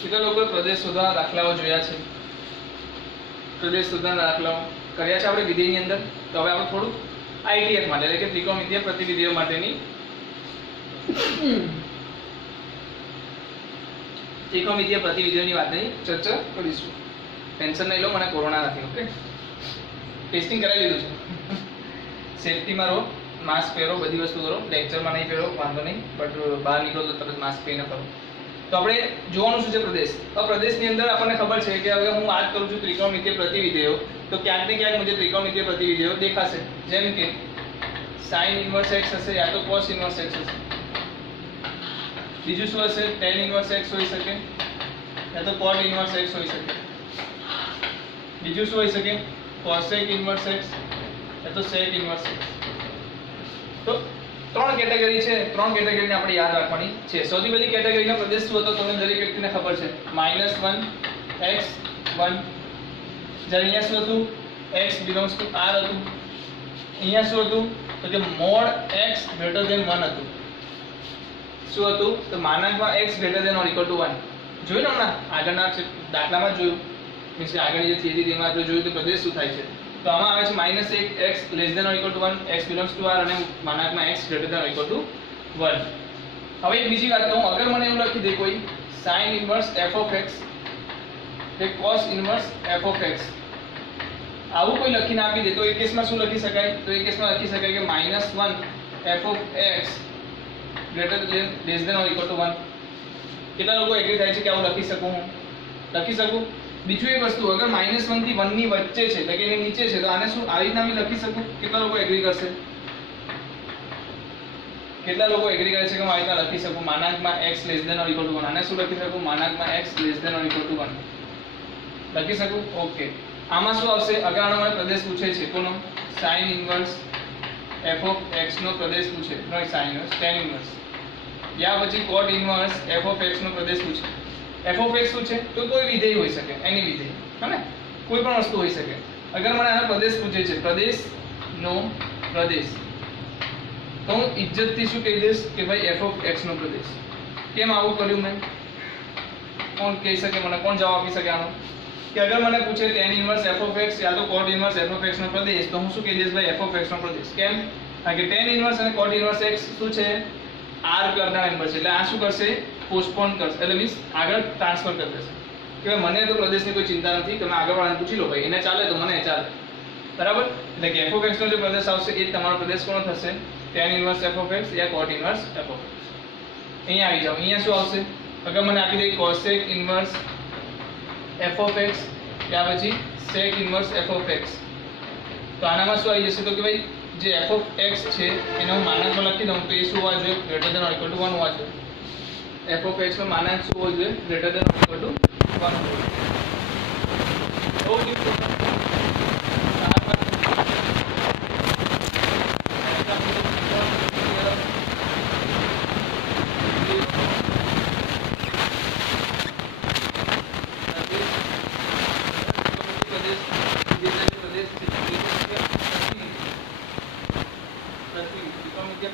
કેટલા લોકોએ પ્રદેશ શોધવાના દાખલાઓ જોયા છે? પ્રદેશ શોધવાના દાખલાઓ કર્યા છે આપણે વિધેયની અંદર. તો હવે આપણે થોડું ITF માટે એટલે કે ત્રિકોણમિતીય પ્રતિવિધેયો માટેની ત્રિકોણમિતીય પ્રતિવિધેયોની વાતની ચર્ચા કરીશું. ટેન્શન નહીં લો, મને કોરોના નથી. ઓકે, ટેસ્ટિંગ કરાવી લીધું છે. સેફટીમાં રહો, માસ્ક પહેરો, બધી વસ્તુ કરો. લેક્ચરમાં નહીં પહેરો વાંધો નહીં, બટ બહાર નીકળો તો તરત માસ્ક પહેરીને કરો. તો આપણે જોવાનું શું છે? પ્રદેશ. તો પ્રદેશની અંદર આપણને ખબર છે કે હવે હું વાત કરું છું ત્રિકોણમિતીય પ્રતિવિધેયો, તો ક્યાંક ને ક્યાંક મને ત્રિકોણમિતીય પ્રતિવિધેયો દેખાશે. જેમ કે sin ઇન્વર્સ x હશે, યા તો cos ઇન્વર્સ x હશે. બીજું શું હશે? tan ઇન્વર્સ x હોઈ શકે, યા તો cot ઇન્વર્સ x હોઈ શકે. બીજું શું હોઈ શકે? cosec ઇન્વર્સ x, યા તો sec ઇન્વર્સ x. તો ત્રણ કેટેગરી છે. ત્રણ કેટેગરીને આપણે યાદ રાખવાની છે. સૌથી પહેલી કેટેગરીનો પ્રદેશ શું હતો? તમને દરેક વ્યક્તિને ખબર છે, -1 x1. જ્યારે અહીંયા શું હતું? x belongs to r હતું. અહીંયા શું હતું? તો કે mod x greater than 1 હતું. શું હતું? તો માનાંકમાં x greater than or equal to 1. જોયું ને હમણાં આગળના દાખલામાં જોયું, મીન્સ કે આગળની જે થિયરી તેમાં આપણે જોયું તો પ્રદેશ શું થાય છે. તો આમાં આવે છે -1 x less than or equal to 1, x belongs to r અને માનાંકમાં x greater than or equal to 1. હવે એક બીજી વાત કહું, અગર મને એવું લખી દે કોઈ sin inverse f of x કે cos inverse f of x, આવું કોઈ લખીને આપી દે, તો એ કેસમાં શું લખી શકાય? તો એ કેસમાં લખી શકાય કે -1 f of x greater than less than or equal to 1. કેટલા લોકો એગ્રી થાય છે કે આવું લખી શકું? હું લખી શકું. બીજું એક વસ્તુ, અગર -1 થી 1 ની વચ્ચે છે એટલે કે એની નીચે છે, તો આને શું આવી રીતના બી લખી શકું? કેટલા લોકો એગ્રી કરશે? કેટલા લોકો એગ્રી કરે છે કે હું આવી રીતના લખી શકું? માનાંકમાં x less than or equal to 1. આને શું લખી શકું? માનાંકમાં x less than or equal to 1 લખી શકું. ઓકે, આમાં શું આવશે? અગર આનો મને પ્રદેશ પૂછે છે, કોનો? sin inverse f of x નો પ્રદેશ પૂછે, નો sin ઇન્વર્સ, tan ઇન્વર્સ, યા પછી cot inverse f of x નો પ્રદેશ પૂછે. f of x શું છે? તો કોઈ વિધેય હોઈ શકે, એની વિધેય, હે ને? કોઈ પણ વસ્તુ હોઈ શકે. અગર મને આનો પ્રદેશ પૂછે છે, પ્રદેશનો પ્રદેશ, તો હું ઇજ્જતથી શું કહી દઈશ કે ભાઈ f of x નો પ્રદેશ. કેમ આવું કર્યું મેં? કોણ કહી શકે મને? કોણ જવાબ આપી શકે આનો? કે અગર મને પૂછે tan inverse f of x યા તો cot inverse f of x નો પ્રદેશ, તો હું શું કહી દઈશ? ભાઈ f of x નો પ્રદેશ. કેમ? કારણ કે tan ઇન્વર્સ અને cot ઇન્વર્સ x શું છે? r કરતા નંબર છે, એટલે આ શું કરશે? પોસ્ટપોન કરશે, એટલે મીન્સ આગળ ટ્રાન્સફર કરી દેશે. કે મને તો પ્રદેશની કોઈ ચિંતા નથી, તમે આગળવાળાને પૂછી લો ભાઈ, એને ચાલે તો મને ચાલે, બરાબર. એટલે કે f of x નો જે પ્રદેશ આવશે એ તમારો પ્રદેશ કોણ થશે? tan inverse f of x yeah cot inverse f of x. અહીંયા આવી જાઓ, અહીંયા શું આવશે? અગર મને આપી દે cosec inverse f of x યા પછી sec inverse f of x, તો આનામાં શું આવી જશે? તો કે ભાઈ જે f of x છે એને હું માનાંકમાં લખી દઉં તો એ શું હોવા જોઈએ? Greater than or equal to 1 હોવા જોઈએ. f of x નો માનાંક શું હોવો જોઈએ? Greater than or equal to 1 હોવો જોઈએ.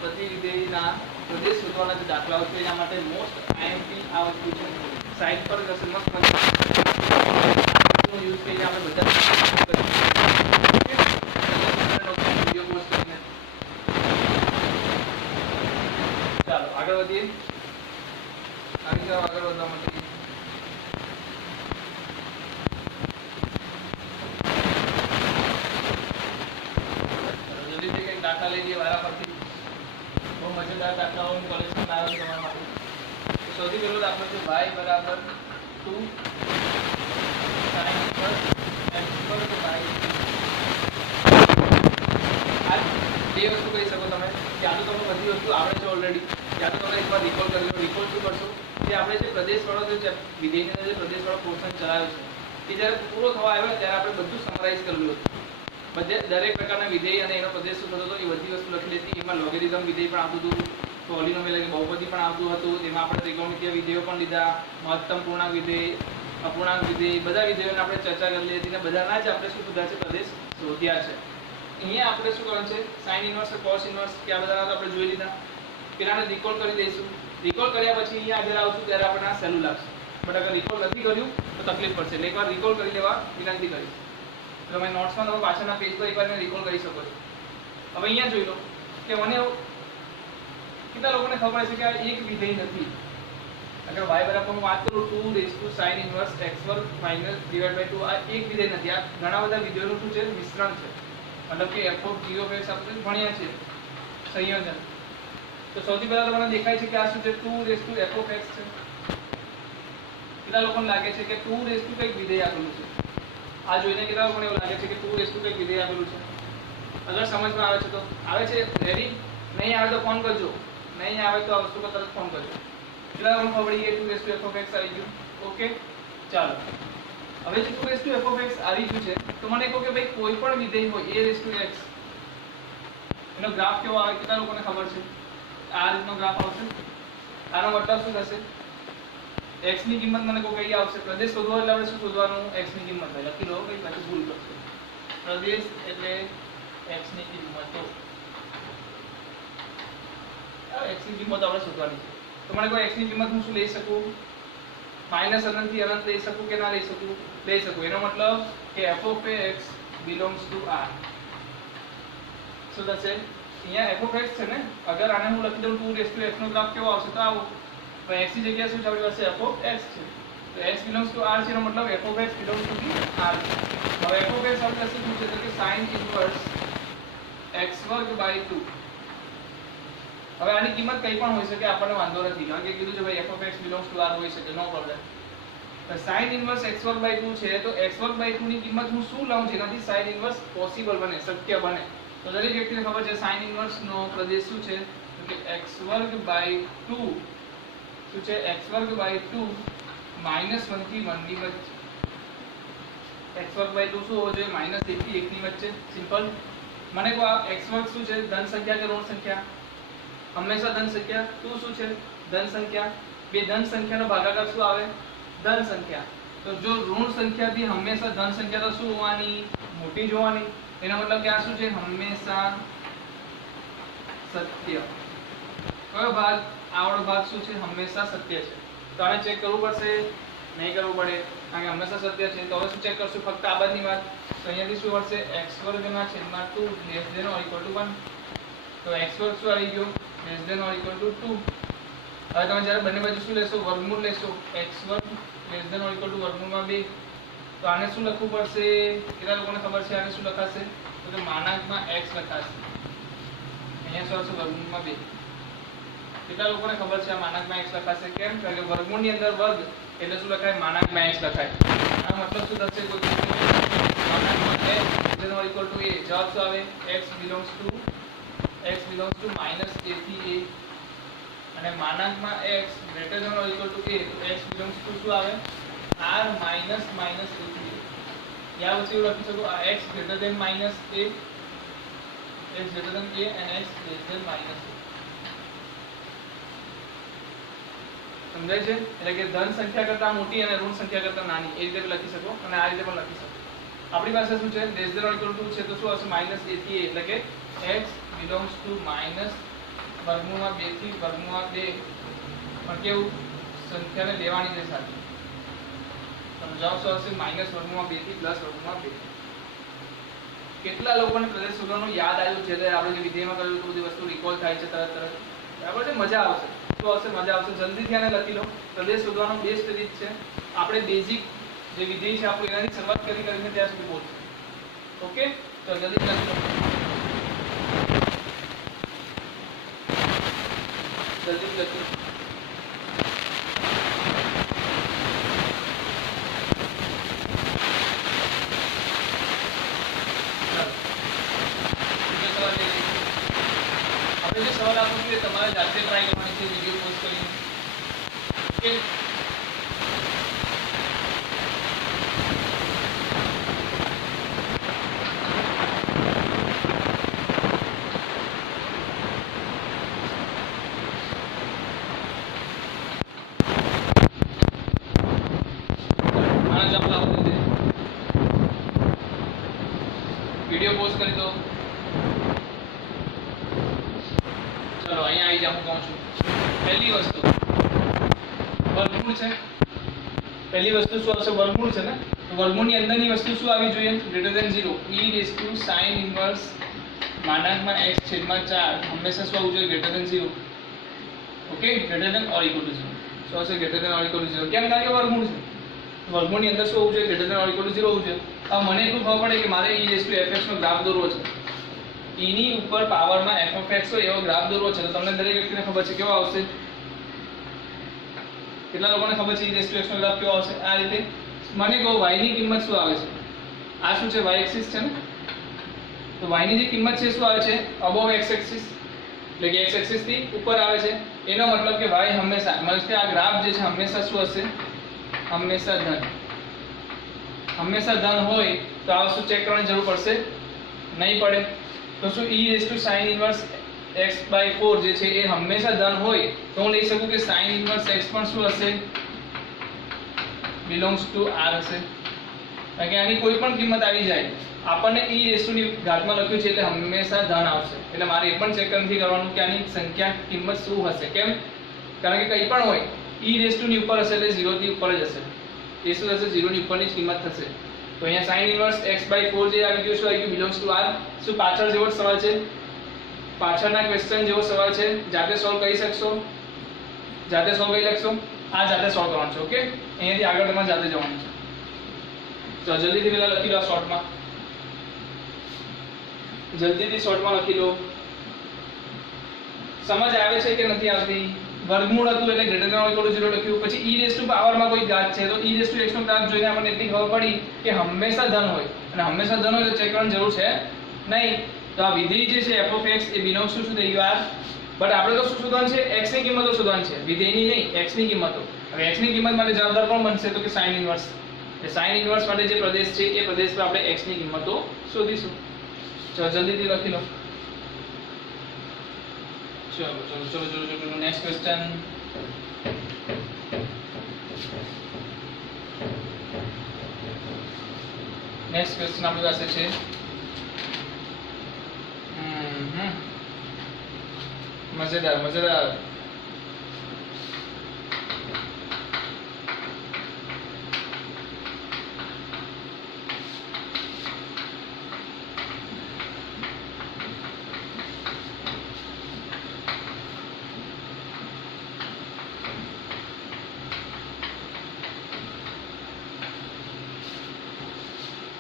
પ્રતિવિધેયના પ્રદેશ શોધવાના જે દાખલાઓ છે એના માટે મોસ્ટ આઈએમપી આ વસ્તુ છે. સાઇટ પર જશે મસ્ત નો યુઝ કરીને આપણે બધા વિડિયો પોસ્ટ કરીને. ચાલો આગળ વધીએ. આગળ વધવા માટે જલ્દીથી કંઈક દાખલા લઈ લઈએ વારા પરથી. બહુ મજેદાર દાખલાઓનું કલેક્શન લાવ્યો છું તમારા માટે. સૌથી પહેલો દાખલો છે y બરાબર 2 sin inverse x વર્ગ by આ બે વસ્તુ કહી શકો તમે. ત્યાં તો તમને બધી વસ્તુ આવડે છે ઓલરેડી, ત્યાં તો તમે એકવાર રિકોલ કરી લો. રિકોલ શું કરશો કે આપણે જે પ્રદેશવાળો જે વિધેયનો જે પ્રદેશવાળો પોર્શન ચલાવ્યો છે એ જ્યારે પૂરો થવા આવ્યો ત્યારે આપણે બધું સમરાઇઝ કરેલું હતું. દરેક પ્રકારના વિધેય અને એનો પ્રદેશ શું થતો હતો એ બધી વસ્તુ લખેલી હતી. એમાં લોગેરિધમ વિધેય પણ આવતું હતું, પોલિનોમિયલ એટલે બહુપદી પણ આવતું હતું. એમાં આપણે ત્રિકોણમિતીય વિધેયો પણ લીધા, મહત્તમ પૂર્ણાંક વિધેય, અપૂર્ણાંક વિધેય, બધા વિધેયોની આપણે ચર્ચા કરેલી હતી. અને બધાના જ આપણે શું કીધા છે? પ્રદેશ શોધ્યા છે. અહીંયા આપણે શું કરવાનું છે? સાઇન ઇન્વર્સ, કોસ ઇન્વર્સ કે આ બધાના આપણે જોઈ લીધા. પેલાને રિકોલ કરી દઈશું. રિકોલ કર્યા પછી અહીંયા આગળ આવશું ત્યારે આપણે આ સહેલું લાગશે. બટ અગર રિકોલ નથી કર્યું તો તકલીફ પડશે. એટલે એકવાર રિકોલ કરી લેવા વિનંતી કરીશ. તમે નોટ્સમાં તમે પાછળના પેજ પર એકવાર રિકોલ કરી શકો છો. હવે અહીંયા જોઈ લો કે મને કેટલા લોકોને ખબર છે કે આ એક વિધેય નથી. અગર y બરાબર હું વાત કરું 2 raise to sin inverse x વર્ગ માઈનસ ડિવાઇડ બાય 2 આ એક વિધેય નથી. આ ઘણા બધા વિધેયોનું શું છે? મિશ્રણ છે. મતલબ કે f of g of x આપણે ભણ્યા છે સંયોજન. તો સૌથી પહેલા તમને દેખાય છે કે આ શું છે? 2 raise to f of x છે. કેટલા લોકોને લાગે છે કે 2 રેઝ ટુ કંઈક વિધેય આપેલું છે? આ જોઈને કેટલા લોકોને એવું લાગે છે કે 2 રેઝ ટુ કંઈક વિધેય આપેલું છે? અગર સમજમાં આવે છે તો આવે છે? રેડી? નહીં આવે તો ફોન કરજો. નહીં આવે તો આ વસ્તુ પર તરત ફોન કરજો. કેટલા લોકોને ખબર પડી ગઈ 2 raise to f of x આવી ગયું? ઓકે, ચાલો. હવે જે 2 raise to f of x આવી ગયું છે તો મને કહો કે ભાઈ કોઈ પણ વિધેય હોય a રેઝ ટુ x એનો ગ્રાફ કેવો આવે? કેટલા લોકોને ખબર છે? આ રીતનો ગ્રાફ આવશે. આનો મતલબ શું થશે? x ની કિંમત મને કહો કઈ આવશે? પ્રદેશ શોધવા એટલે આપણે શું શોધવાનું? x ની કિંમત લખી લો ભાઈ, પછી ભૂલ કરશો. પ્રદેશ એટલે x ની કિંમતો. x ની કિંમત આપણે શોધવાની છે. તો મને કહો x ની કિંમત હું શું લઈ શકું? માઈનસ અનંત થી અનંત લઈ શકું કે ના લઈ શકું? લઈ શકું. એનો મતલબ કે f of x belongs to r. શું થશે? અહીંયા f of x છે ને, અગર આને હું લખી દઉં 2 રેઝ ટુ x નો ગ્રાફ કેવો આવશે? તો આવો. તો x ની જગ્યાએ શું છે આપણી પાસે? f of x છે. તો x belongs to r છે એનો મતલબ f of x belongs to r. હવે f of x આપણી પાસે શું છે? તો કે sin ઇન્વર્સ x વર્ગ બાય 2. હવે આની કિંમત કંઈ પણ હોઈ શકે, આપણને વાંધો નથી. કારણ કે કીધું છે ભાઈ f of x belongs to r હોઈ શકે, નો પ્રોબ્લેમ. તો sin ઇન્વર્સ x વર્ગ બાય 2 છે તો x વર્ગ બાય 2 ની કિંમત હું શું લઉં જેનાથી sin ઇન્વર્સ પોસિબલ બને, શક્ય બને? તો દરેક વ્યક્તિને ખબર છે sin ઇન્વર્સ નો પ્રદેશ શું છે? તો કે x વર્ગ બાય 2 શું છે? x વર્ગ બાય 2 -1 થી 1 ની વચ્ચે. x વર્ગ બાય 2 શું હોવો જોઈએ? -1 થી 1 ની વચ્ચે. સિમ્પલ. મને કહો આ x વર્ગ શું છે? ધન સંખ્યા કે ઋણ સંખ્યા? હંમેશા ધન સંખ્યા. 2 શું છે? ધન સંખ્યા. બે ધન સંખ્યાનો ભાગાકાર શું આવે? ધન સંખ્યા. તો જો ઋણ સંખ્યા થી હંમેશા ધન સંખ્યા તો શું હોવાની? મોટી જોવાની. એનો મતલબ કે આ શું છે? હંમેશા સત્ય. કયો ભાગ? આવડો ભાગ શું છે? હંમેશા સત્ય છે. તો આને ચેક કરવું પડશે? નહીં કરવું પડે કારણ કે હંમેશા સત્ય છે. તો હવે શું ચેક કરશું? ફક્ત આ બાદની વાત. તો અહીંયાથી શું મળશે? x વર્ગના છેદમાં 2 less than or equal to 1. તો x વર્ગ શું આવી ગયો? Less than or equal to 2. હવે તમે જ્યારે બંને બાજુ શું લેશો, વર્ગમૂળ લેશો, x2 ≤ વર્ગમૂળમાં 2, તો આને શું લખવું પડશે? કેટલા લોકોને ખબર છે આને શું લખાશે? તો કે માનાંકમાં x લખાશે. અહીંયા શું આવશે? વર્ગમૂળમાં 2. કેટલા લોકોને ખબર છે આ માનાંકમાં x લખાશે? કેમ? કારણ કે વર્ગમૂળની અંદર વર્ગ એટલે શું લખાય? માનાંકમાં x લખાય. આ મતલબ શું થશે? કોઈ માનાંકમાં x ≤ a. જવાબ શું આવે? x belongs to -a થી a. અને માનાંકમાં x greater than or equal to a, x belongs to શું આવે? r minus a થી a. યા પછી એવું લખી શકો આ x greater than -a, x greater than a and x less than -a. સમજાય છે? એટલે કે ધન સંખ્યા કરતા મોટી અને ઋણ સંખ્યા કરતા નાની એ રીતે લખી શકો અને આ રીતે પણ લખી શકો. આપણી પાસે શું છે? less than or equal to છે તો શું આવશે? -a થી a. એટલે કે x belongs to વર્ગમૂળમાં 2 થી વર્ગમૂળમાં 2. પણ કેવું? સંખ્યાને લેવાની છે સાથે. સમજાવ શું આવશે? -વર્ગમૂળમાં 2 થી +વર્ગમૂળમાં 2. કેટલા લોકોને પ્રદેશ શોધવાનું યાદ આવ્યું છે? એટલે આપણે જે વિધેયમાં કર્યું તો બધી વસ્તુ રિકોલ થાય છે તરત. બરાબર છે? મજા આવશે. શું આવશે? મજા આવશે. જલ્દીથી આને લખી લો. પ્રદેશ શોધવાનો બેસ્ટ રીત છે આપણે બેઝિક જે વિધેય છે આપણું એનાથી શરૂઆત કરીને ત્યાં સુધી પહોંચશે. ઓકે, તો જલ્દી લખી લો. જલ્દી લખી લો. આપણે જે સવાલ આપું છું એ તમારે જાતે ટ્રાય કરવાની છે વિડીયો પોસ્ટ કરીને. ઓકે, વિડીયો પોસ્ટ કરી દો. ચલો અહીંયા આવી જા. હું કહું છું પહેલી વસ્તુ વર્ગમૂળ છે. પહેલી વસ્તુ શું આવશે? વર્ગમૂળ છે ને, તો વર્ગમૂળની અંદરની વસ્તુ શું આવી જોઈએ? Greater than 0 e sin inverse માનાંકમાં x છેદમાં 4 હંમેશા શું આવવું જોઈએ? Greater than 0. Okay, greater than or equal to 0. શું આવશે? Greater than or equal to 0. કેમ? કારણ કે વર્ગમૂળ છે. વર્ગમૂળની અંદર શું હોવું જોઈએ? Greater than or equal to 0 હોવું જોઈએ. હવે મને એટલું ખબર પડે કે મારે e⁻fx નો ગ્રાફ દોરવો છે. e ની ઉપર પાવરમાં f(x) હોય એવો ગ્રાફ દોરવો છે. તો તમને દરેક વ્યક્તિને ખબર છે કેવો આવશે? કેટલા લોકોને ખબર છે e⁻x નો ગ્રાફ કેવો આવશે? આ રીતે. મને કહો y ની કિંમત શું આવે છે? આ શું છે? y એક્સિસ છે ને, તો y ની જે કિંમત છે શું આવે છે? અબોવ x એક્સિસ, એટલે કે x એક્સિસ થી ઉપર આવે છે. એનો મતલબ કે y હંમેશા, મતલબ કે આ ગ્રાફ જે છે હંમેશા શું હશે? હંમેશા ધન. હંમેશા ધન હોય તો આ વસ્તુ ચેક કરવાની જરૂર પડશે? નહીં પડે. તો શું e sin ઇન્વર્સ x/4 જે છે એ હંમેશા ધન હોય તો હું લઈ શકું કે sin ઇન્વર્સ x પણ શું હશે? belongs to r હશે. કારણ કે આની કોઈ પણ કિંમત આવી જાય આપણને e ની ઘાતમાં લખ્યું છે એટલે હંમેશા ધન આવશે. એટલે મારે એ પણ ચેક નથી કરવાનું કે આની સંખ્યા કિંમત શું હશે. કેમ? કારણ કે કંઈ પણ હોય e ની ઉપર હશે એટલે 0 થી ઉપર જ હશે. એ શું થશે? 0 ની ઉપરની જ કિંમત થશે. તો અહીંયા sin ઇન્વર્સ x/4 જે આવી ગયું શું આવી ગયું? belongs to r. શું પાછળ જેવો જ સવાલ છે? પાછળના ક્વેશ્ચન જેવો સવાલ છે. જાતે સોલ્વ કરી શકશો? જાતે સોલ્વ કરી લખશો? આ જાતે સોલ્વ કરવાનું છે. ઓકે, અહીંયાથી આગળ તમારે જાતે જવાનું છે. તો જલ્દીથી પેલા લખી લો શોર્ટમાં. જલ્દીથી શોર્ટમાં લખી લો. સમજ આવે છે કે નથી આવતી? વર્ગમૂળ હતું એટલે greater than or equal to 0 લખ્યું. પછી e પાવરમાં કોઈ ઘાત છે તો e⁻x નો ઘાત જોઈને આપણને એટલી ખબર પડી કે હંમેશા ધન હોય, અને હંમેશા ધન હોય તો ચેક કરવાની જરૂર છે નહીં. તો આ વિધેય જે છે f(x) એ belongs to શું થઈ ગયું? r. બટ આપણે તો શું શોધવાનું છે? x ની કિંમતો શોધવાની છે, વિધેયની નહીં, x ની કિંમતો. હવે x ની કિંમત માટે જવાબદાર કોણ બનશે? તો કે sin ઇન્વર્સ. એ sin ઇન્વર્સ માટે જે પ્રદેશ છે એ પ્રદેશ પર આપણે x ની કિંમતો શોધીશું. ચલો જલ્દીથી લખી લો. ચલો નેક્સ્ટ ક્વેશ્ચન. નેક્સ્ટ ક્વેશ્ચન આપણી પાસે છે મજેદાર.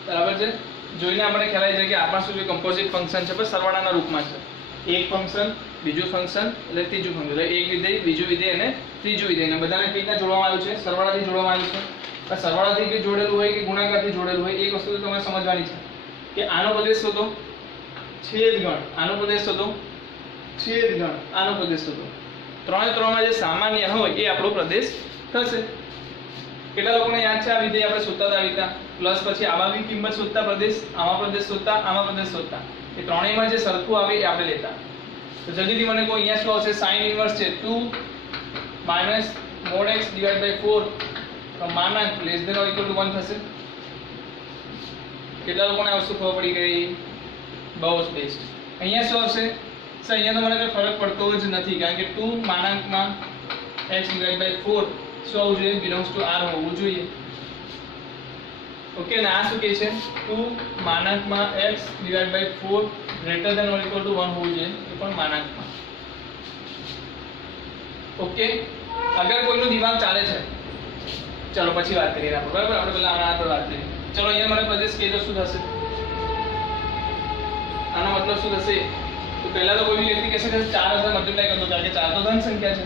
બરાબર છે. જોઈને આપણે ખ્યાલ આવી જાય કે આમાં શું છે, કમ્પોઝિટ ફંક્શન છે પણ સરવાળાના રૂપમાં છે. એક ફંક્શન, બીજું ફંક્શન, એટલે ત્રીજું ફંક્શન, એટલે એક વિધેય, બીજું વિધેય અને ત્રીજું વિધેય, અને બધાને કઈ રીતના જોડવામાં આવ્યું છે, સરવાળાથી જોડવામાં આવ્યું છે. પણ સરવાળાથી કે જોડેલું હોય કે ગુણાકારથી જોડેલું હોય, એક વસ્તુ તો તમારે સમજવાની છે કે આનો પ્રદેશ શોધો, છેદગણ, આનો પ્રદેશ શોધો, છેદગણ, આનો પ્રદેશ શોધો. ત્રણે ત્રણમાં જે સામાન્ય હોય એ આપણો પ્રદેશ થશે. કેટલા લોકોને યાદ છે આ વિધેય આપણે શોધતા હતા વિતા પ્લસ પછી આમાં કિંમત શોધતા, પ્રદેશ આમાં પ્રદેશ શોધતા, આમાં પ્રદેશ શોધતા, એ ત્રણેયમાં જે સરખું આવે એ આપણે લેતા. તો જલ્દીથી મને કોઈ અહીંયા શું આવશે, sin ઇન્વર્સ છે 2 - mod x / 4 તો માનાંક less than or equal to 1 થશે. કેટલા લોકોને આ વસ્તુ ખબર પડી ગઈ? બહુ જ બેસ્ટ. અહીંયા શું આવશે? સર અહીંયા તો મને કોઈ ફરક પડતો જ નથી, કારણ કે 2 માનાંકમાં x / 4 શું આવવું જોઈએ? બિલોંગ્સ ટુ r હોવું જોઈએ. ઓકે, ને આ શું કહે છે? 2 માનાંકમાં x / 4 greater than or equal to 1 હોવું જોઈએ, એ પણ માનાંકમાં. ઓકે, અગર કોઈનું દિમાગ ચાલે છે, ચલો પછી વાત કરીએ આપણે, બરાબર? આપણે પહેલા આના પર વાત કરીએ. ચલો અહીંયા મને પ્રદેશ કહી દો શું થશે. આનો મતલબ શું થશે? તો પહેલા તો કોઈ વ્યક્તિ કહેશે કે 4 સાથે મલ્ટીપ્લાય કરતો, કારણ કે 4 તો ધન સંખ્યા છે.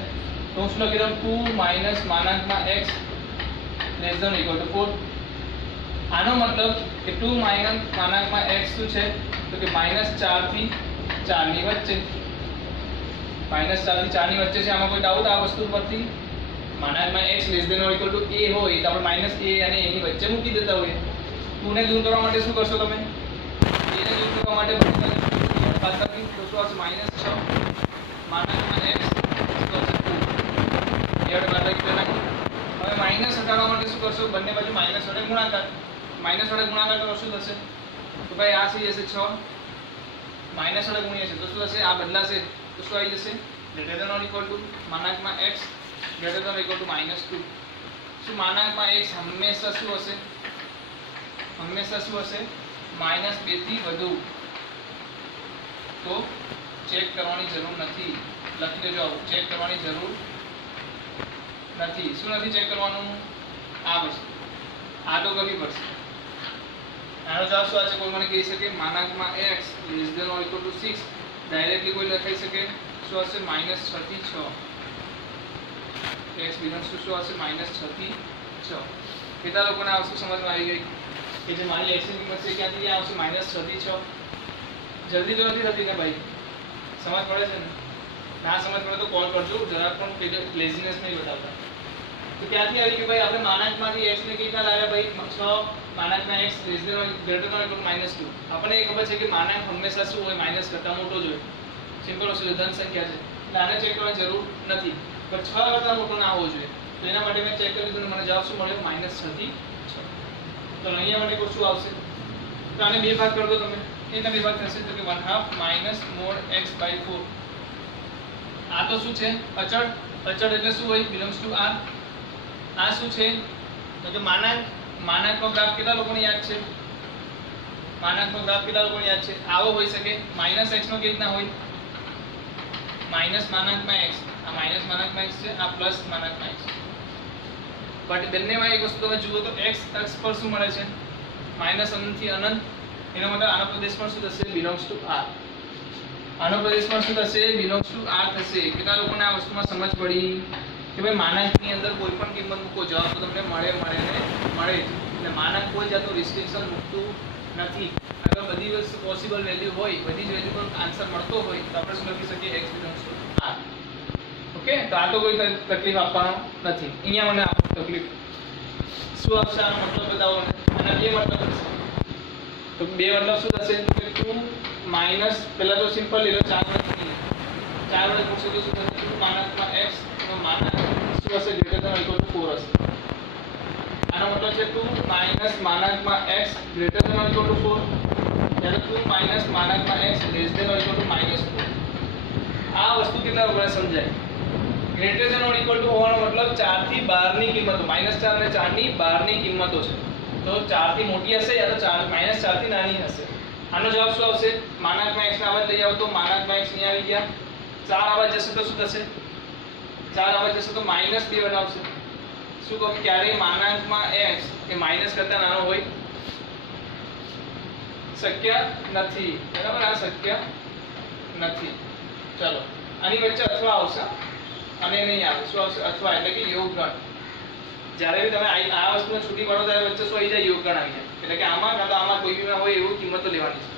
તો હું શું લખી દઉં? 2 માઇનસ માનાંકમાં x less than equal to 4. આનો મતલબ કે 2 માઇનસ માનાંકમાં x શું છે? તો કે -4 થી 4 ની વચ્ચે. -4 થી 4 ની વચ્ચે છે. આમાં કોઈ ડાઉટ આ વસ્તુ પરથી? માનાંકમાં x less than or equal to a હોય તો આપણે -a અને a ની વચ્ચે મૂકી દેતા હોઈએ. 2 ને દૂર કરવા માટે શું કરશો તમે? a ને દૂર કરવા માટે બાદબાકી તો શું આવશે? -6 માનાંકમાં x તો આવશે 2. એડ બાદબાકી કરી નાખો. હવે માઈનસ હટાવવા માટે શું કરશો? બંને બાજુ માઈનસ વડે ગુણાકાર. માઈનસ વડે ગુણાકાર કરો શું થશે? તો ભાઈ આ થઈ જશે 6. માઈનસ વડે ગુણીએ છે તો શું થશે? આ બદલાશે તો શું આવી જશે? Greater than or equal to માનાંકમાં x greater than or equal to -2. શું માનાંકમાં x હંમેશા શું હશે? હંમેશા શું હશે? -2 થી વધુ. તો ચેક કરવાની જરૂર નથી. લખી દેજો આવું, ચેક કરવાની જરૂર નથી. શું નથી ચેક કરવાનું? આ વસ્તુ આ તો કરવી પડશે. આનો જવાબ શું છે? કોઈ મને કહી શકે માનાંકમાં x less than or equal to 6 directly કોઈ લખાઈ શકે શું હશે? -6 થી 6. x બિલોંગ્સ ટુ શું હશે? -6 થી 6. કેટલા લોકોને આ વસ્તુ સમજમાં આવી ગઈ કે જે મારી x ની કિંમત છે ક્યાંથી આવશે? -6 થી 6. જલ્દી તો નથી થતી ને ભાઈ? સમજ પડે છે ને? ના સમજ પડે તો કોલ કરજો, જરાક પણ કે લેઝીનેસ નહીં બતાવતા. તો ક્યાંથી આવી કે ભાઈ આપણે માનાંકમાંથી x ને કેટલા લાવ્યા ભાઈ? 6 માનાંકમાં x less than or greater than or equal to -2. આપણને એ ખબર છે કે માનાંક હંમેશા શું હોય? માઈનસ કરતા મોટો જ હોય. સિમ્પલ વસ્તુ છે, ધન સંખ્યા છે એટલે આને ચેક કરવાની જરૂર નથી. પણ 6 કરતા મોટો ના હોવો જોઈએ. તો એના માટે મેં ચેક કરી દીધું અને મને જવાબ શું મળ્યો? -6 થી 6. તો અહીંયા મને શું આવશે? તો આને બે ભાગ કરી દો તમે. એના બે ભાગ થશે તો કે 1/2 mod x / 4. આ તો શું છે? અચળ. અચળ એટલે શું હોય? Belongs to r. આ શું છે? તો કે માનાંકનો ગ્રાફ કેટલા લોકોને યાદ છે? માનાંકનો ગ્રાફ કેટલા લોકોને યાદ છે? આવો હોઈ શકે. -x નો કેવી રીતના હોય? માઈનસ માનાંકમાં x. આ માઈનસ માનાંકમાં x છે, આ પ્લસ માનાંકમાં x. બટ બંનેમાં એક વસ્તુ તમે જુઓ તો x અક્ષ પર શું મળે છે? -અનંત થી અનંત. એનો મતલબ આનો પ્રદેશ પણ શું થશે? Belongs to r. આનો પ્રદેશ પણ શું થશે? બિલોંગ્સ ટુ r થશે. કેટલા લોકોને આ વસ્તુમાં સમજ પડી કે ભાઈ માનાંકની અંદર કોઈ પણ કિંમત મૂકો, જવાબ તો તમને મળે જ. એટલે માનાંક કોઈ જાતનું રિસ્ટ્રિક્શન મૂકતું નથી. અગર બધી વસ્તુ પોસિબલ વેલ્યુ હોય, બધી જ વેલ્યુ પર આન્સર મળતો હોય તો આપણે શું લખી શકીએ? x belongs to r. Okay, તો આ તો કોઈ તકલીફ આપવાનો નથી. અહીંયા મને આપો તકલીફ શું આપશે? આનો મતલબ બતાવો મને. આના બે મતલબ થશે. તો બે મતલબ શું થશે? કે 2 માઈનસ પહેલા તો સિમ્પલ લીધો 4 વડે પૂછો તો શું થશે? 2 માનાંકમાં x નો માનાંક શું હશે? Greater than or equal to 4 હશે. આનો મતલબ છે 2 માઈનસ માનાંકમાં x greater than or equal to 4. ત્યારે 2 માઈનસ માનાંકમાં x less than or equal to -4. આ વસ્તુ કેટલા લોકોને સમજાય? Greater than or equal to હોવાનો મતલબ 4 થી 12 ની કિંમતો, -4 અને 4 ની 12 ની કિંમતો છે. તો 4 થી મોટી હશે યા તો -4 થી નાની હશે. આનો જવાબ શું આવશે? માનાંકમાં x ના અવાજ લઈ આવો તો માનાંકમાં x અહીં આવી ગયા. 4 અવાજ જશે તો શું થશે? 4 અવાજ જશે તો -2 બનાવશે. શું કહું? ક્યારેય માનાંકમાં x એ માઈનસ કરતા નાનો હોય શક્ય નથી, બરાબર, આ શક્ય નથી. ચલો આની વચ્ચે અથવા આવશે અને નહીં આવે. શું આવશે? અથવા, એટલે કે યોગગણ. જ્યારે બી તમે આ વસ્તુને છૂટી પાડો ત્યારે વચ્ચે શું આવી જાય? યોગગણ આવી જાય. એટલે કે આમાં કાં તો આમાં કોઈ બી હોય એવું કિંમતો લેવાની છે.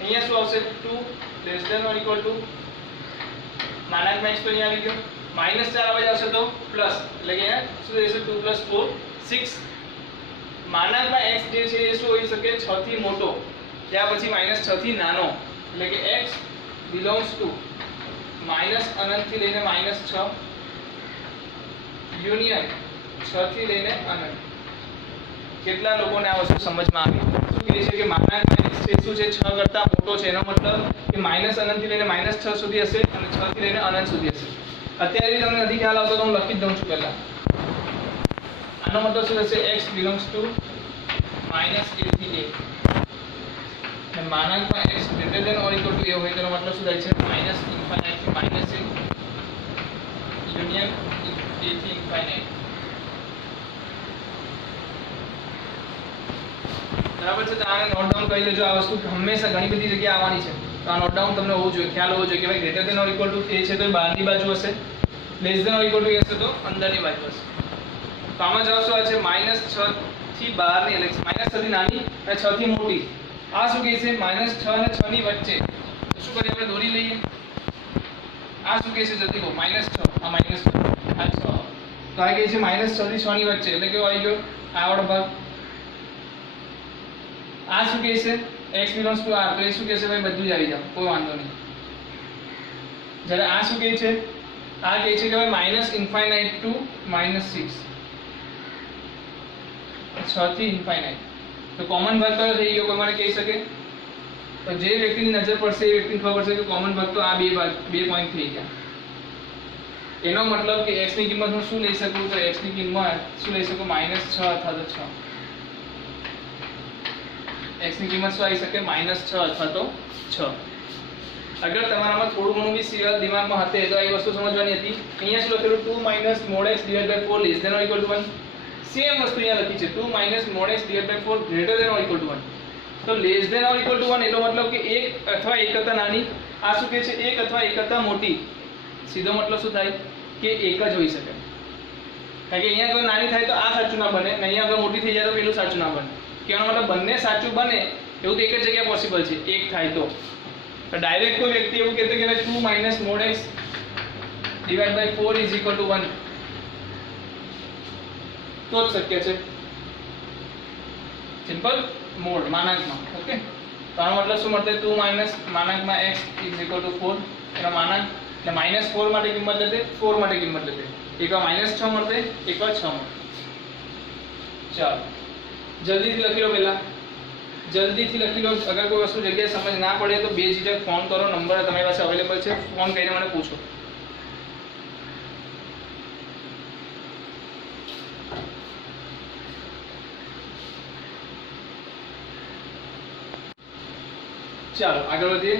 અહીંયા શું આવશે? 2 less than or equal to માનાંકમાં x તો અહીંયા આવી ગયો, -4 આવે આવશે તો પ્લસ, એટલે કે અહીંયા શું થશે? 2 + 4 6. માનાંકમાં x જે છે એ શું હોઈ શકે? 6 થી મોટો, ત્યાર પછી -6 થી નાનો, એટલે કે x belongs to -અનંત થી લઈને -6 યુનિયન 6 થી લઈને અનંત. કેટલા લોકોને આ વસ્તુ સમજમાં આવી? શું કહે છે કે માનાંકમાં x છે શું છે? 6 કરતા મોટો છે. એનો મતલબ કે -અનંત થી લઈને -6 સુધી હશે અને 6 થી લઈને અનંત સુધી હશે. અત્યારે તમને નથી ખ્યાલ આવતો તો હું લખી જ દઉં છું પહેલા. આનો મતલબ શું થશે? x belongs to -a થી a. અને માનાંકમાં x greater than or equal to a હોય તેનો મતલબ શું થાય છે? -∞ થી -a યુનિયન a થી ઇન્ફાઇનાઇટ. બરાબર છે? તો આને નોટ ડાઉન કરી લેજો. આ વસ્તુ હંમેશા ઘણી બધી જગ્યાએ આવવાની છે, તો આ નોટ ડાઉન તમને હોવું જોઈએ, ખ્યાલ હોવો જોઈએ કે ભાઈ greater than or equal to a છે તો એ બહારની બાજુ હશે, less than or equal to a છે તો અંદરની બાજુ હશે. તો આમાં જવાબ શું આવે છે? -6 થી બહારની, એટલે -6 થી નાની અને 6 થી મોટી. આ શું કહે છે? -6 અને 6 ની વચ્ચે. તો શું કરીએ આપણે? દોરી લઈએ. આ શું કહે છે? જલ્દી કહો. -6, આ -6, આ 6. તો આ કહે છે -6 થી 6 ની વચ્ચે, એટલે કેવો આવી ગયો? આ વાળો ભાગ. આ શું કહે છે? x belongs to r. તો એ શું કહે છે? ભાઈ બધું જ આવી જાવ, કોઈ વાંધો નહીં. જ્યારે આ શું કહે છે? આ કહે છે કે ભાઈ -∞ to -6, 6 થી ઇન્ફાઇનાઇટ. તો કોમન ભાગ કયો થઈ ગયો? કોઈ મને કહી શકે? તો જે વ્યક્તિની નજર પડશે એ વ્યક્તિને ખબર પડશે કે કોમન ભાગ તો આ બે પોઈન્ટ થઈ ગયા. એનો મતલબ કે x ની કિંમત હું શું લઈ શકું? તો x ની કિંમત શું લઈ શકું? -6 અથવા તો 6. x ની કિંમત શું આવી શકે? -6 અથવા તો 6. અગર તમારામાં થોડું ઘણું બી સિવાય દિમાગમાં હતે તો આ વસ્તુ સમજવાની હતી. અહીંયા શું લખેલું? 2 - mod x / 4 less than or equal to 1. Same વસ્તુ અહીંયા લખી છે. 2 - mod x / 4 greater than or equal to 1. તો less than or equal to 1 એનો મતલબ કે 1 અથવા 1 કરતા નાની. આ શું કહે છે? 1 અથવા 1 કરતા મોટી. સીધો મતલબ શું થાય? કે એક જ હોઈ શકે. કારણ કે અહીંયા અગર નાની થાય તો આ સાચું ના બને, અને અહીંયા અગર મોટી થઈ જાય તો પેલું સાચું ના બને. કહેવાનો મતલબ બંને સાચું બને એવું તો એક જ જગ્યાએ પોસિબલ છે, એક થાય તો. ડાયરેક્ટ કોઈ વ્યક્તિ એવું કહેતો કે 2 - mod x / 4 is equal to 1 તો જ શક્ય છે. Simple mode માનાંકમાં. ઓકે, તો આનો મતલબ શું મળશે? 2 - x ઇઝ ઇક્વલ ટુ 4. એનો માનાંક એટલે -4 માટે કિંમત લેતે, 4 માટે કિંમત લેતે. એકવાર -6 મળશે, એકવાર 6 મળશે. ચાલો જલ્દીથી લખી લો. પહેલા જલ્દીથી લખી લો. અગર કોઈ વસ્તુ જગ્યાએ સમજ ના પડે તો બેઝિઝક ફોન કરો. નંબર તમારી પાસે અવેલેબલ છે, ફોન કરીને મને પૂછો. ચાલો આગળ વધીએ.